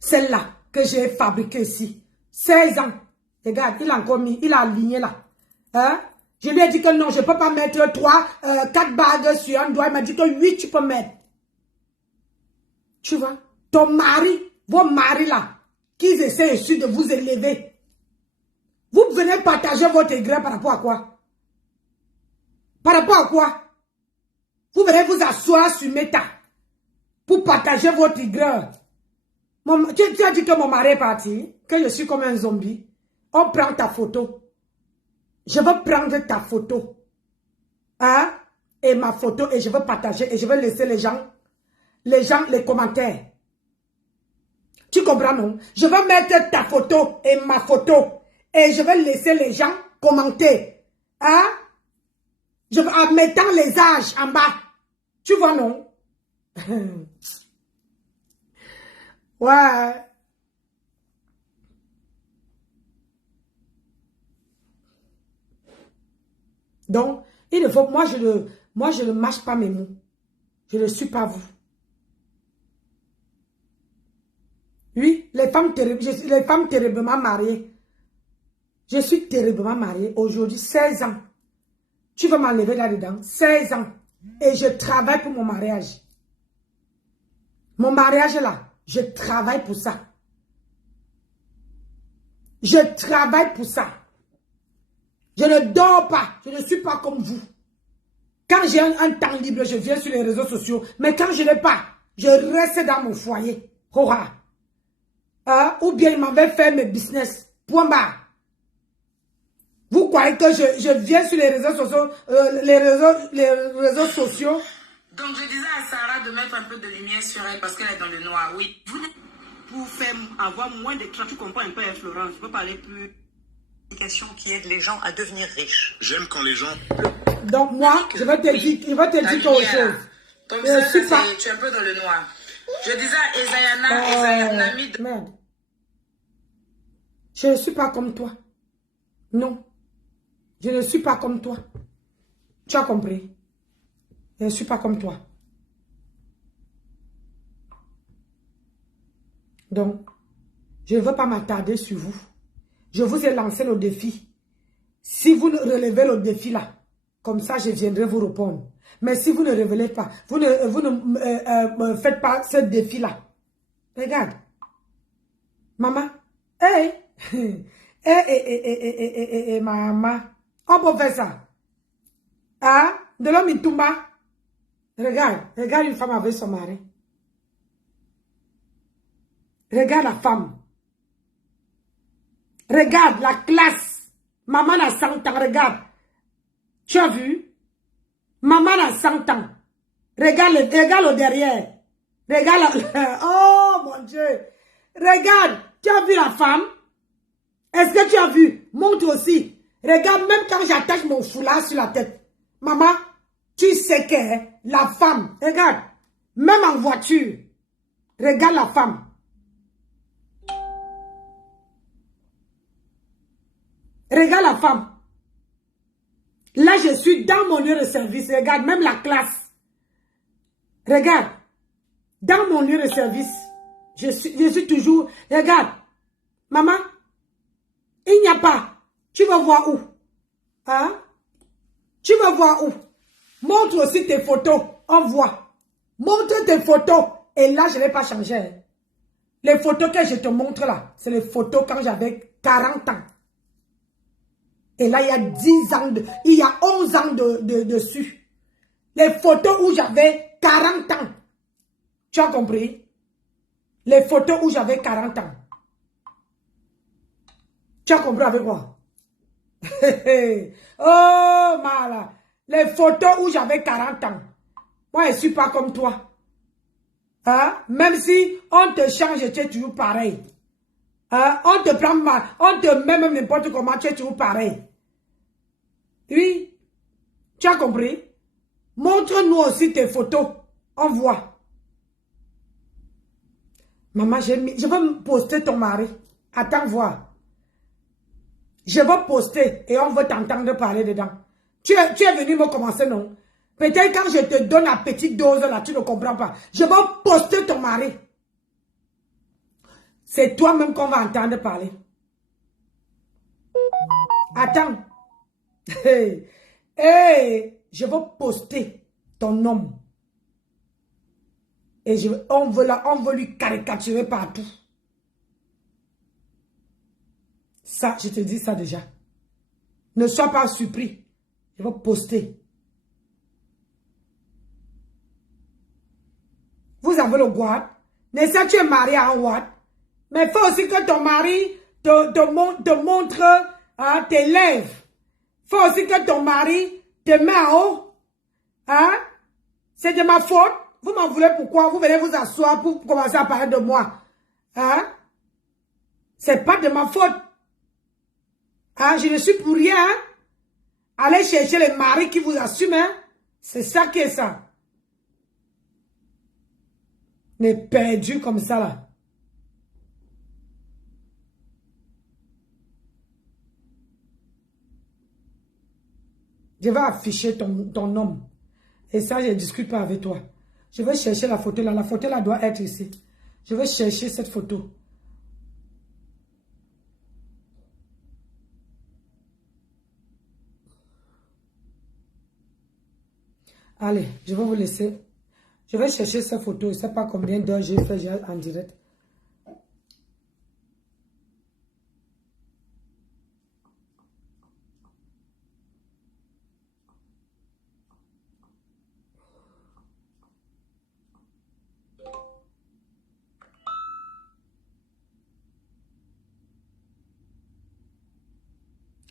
Celle-là que j'ai fabriquée ici. 16 ans. Regarde, il a encore mis, il a aligné là. Hein? Je lui ai dit que non, je ne peux pas mettre 4 bagues sur un doigt. Il m'a dit que 8, tu peux mettre. Tu vois? Ton mari, vos maris là, qui essaient de vous élever. Vous venez partager votre aigreur par rapport à quoi? Par rapport à quoi? Vous venez vous asseoir sur Meta pour partager votre aigreur. Tu as dit que mon mari est parti, que je suis comme un zombie. On prend ta photo. Je veux prendre ta photo. Hein? Et ma photo, et je veux partager, et je veux laisser les commentaires. Tu comprends, non? Je vais mettre ta photo et ma photo. Et je vais laisser les gens commenter. Hein? En mettant les âges en bas. Tu vois, non? Ouais. Donc, il faut, moi, je ne mâche pas mes mots. Je ne suis pas vous. Oui, les femmes terriblement mariées. Je suis terriblement mariée. Aujourd'hui, 16 ans. Tu vas m'enlever là-dedans. 16 ans. Et je travaille pour mon mariage. Mon mariage là, je travaille pour ça. Je travaille pour ça. Je ne dors pas. Je ne suis pas comme vous. Quand j'ai un temps libre, je viens sur les réseaux sociaux. Mais quand je n'ai pas, je reste dans mon foyer. Ou bien il m'avait fait mes business. Point barre. Vous croyez que je viens sur les réseaux sociaux, les réseaux sociaux? Donc je disais à Sarah de mettre un peu de lumière sur elle parce qu'elle est dans le noir. Oui. Pour faire avoir moins d'écran, tu comprends un peu, Florence. Je peux parler plus. Qui aide les gens à devenir riches. J'aime quand les gens... Donc moi, je vais te dire quelque chose. Comme ça, tu es un peu dans le noir. Je disais à Ezayana, merde. Je ne suis pas comme toi. Non. Je ne suis pas comme toi. Tu as compris? Je ne suis pas comme toi. Donc, je ne veux pas m'attarder sur vous. Je vous ai lancé le défi. Si vous relevez le défi là, comme ça, je viendrai vous répondre. Mais si vous ne révélez pas, vous ne faites pas ce défi là. Regarde. Maman. Hey. Maman. On peut faire ça. Ah, de l'homme in Tumba. Regarde une femme avec son mari. Regarde la femme. Regarde la classe. Maman a 100 ans, regarde. Tu as vu? Maman a 100 ans. Regarde le derrière. Regarde. Oh mon Dieu. Regarde. Tu as vu la femme? Est-ce que tu as vu? Montre aussi. Regarde, même quand j'attache mon foulard sur la tête. Maman, tu sais que la femme, regarde, même en voiture, regarde la femme. Regarde la femme. Là, je suis dans mon lieu de service. Regarde, même la classe. Regarde. Dans mon lieu de service. Je suis toujours... Regarde. Maman. Il n'y a pas. Tu vas voir où? Hein? Tu vas voir où? Montre aussi tes photos. On voit. Montre tes photos. Et là, je ne vais pas changer. Les photos que je te montre là, c'est les photos quand j'avais 40 ans. Et là, il y a 10 ans, il y a 11 ans dessus. Les photos où j'avais 40 ans. Tu as compris? Les photos où j'avais 40 ans. Tu as compris avec moi? Oh, mala. Les photos où j'avais 40 ans. Moi, je ne suis pas comme toi. Hein? Même si on te change, tu es toujours pareil. Hein? On te prend mal, on te met même n'importe comment, tu es toujours pareil. Oui, tu as compris? Montre-nous aussi tes photos, on voit. Maman, je vais poster ton mari. Attends voir. Je vais poster et on veut t'entendre parler dedans. Tu es venu me commencer, non? Peut-être quand je te donne la petite dose là, tu ne comprends pas. Je vais poster ton mari. C'est toi-même qu'on va entendre parler. Attends. Hey, hey, je vais poster ton homme. Et on veut lui caricaturer partout. Ça, je te dis ça déjà. Ne sois pas surpris. Je vais poster. Vous avez le droit. Mais ça, tu es marié à un Watt. Mais il faut aussi que ton mari te montre hein, tes lèvres. Il faut aussi que ton mari te met en haut. Hein? C'est de ma faute. Vous m'en voulez pourquoi? Vous venez vous asseoir pour commencer à parler de moi. Hein? C'est pas de ma faute. Hein? Je ne suis pour rien. Hein? Allez chercher les maris qui vous assument. Hein? C'est ça qui est ça. Mais perdu comme ça là. Je vais afficher ton nom. Et ça, je ne discute pas avec toi. Je vais chercher la photo là. La photo là doit être ici. Je vais chercher cette photo. Allez, je vais vous laisser. Je vais chercher cette photo. Je ne sais pas combien d'heures j'ai fait en direct.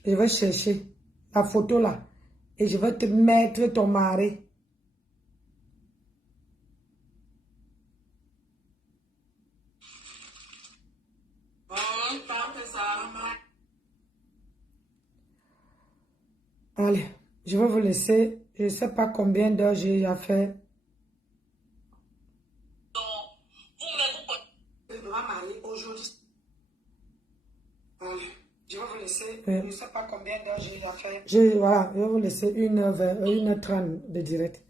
Je vais chercher la photo là. Et je vais te mettre ton mari. Allez, je vais vous laisser. Je ne sais pas combien d'heures j'ai déjà fait. Allez, je vais vous laisser. Je ne sais pas combien d'heures j'ai déjà fait. Voilà, je vais vous laisser 1h30 de direct.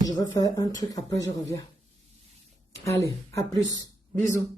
Je vais faire un truc, après je reviens. Allez, à plus. Bisous.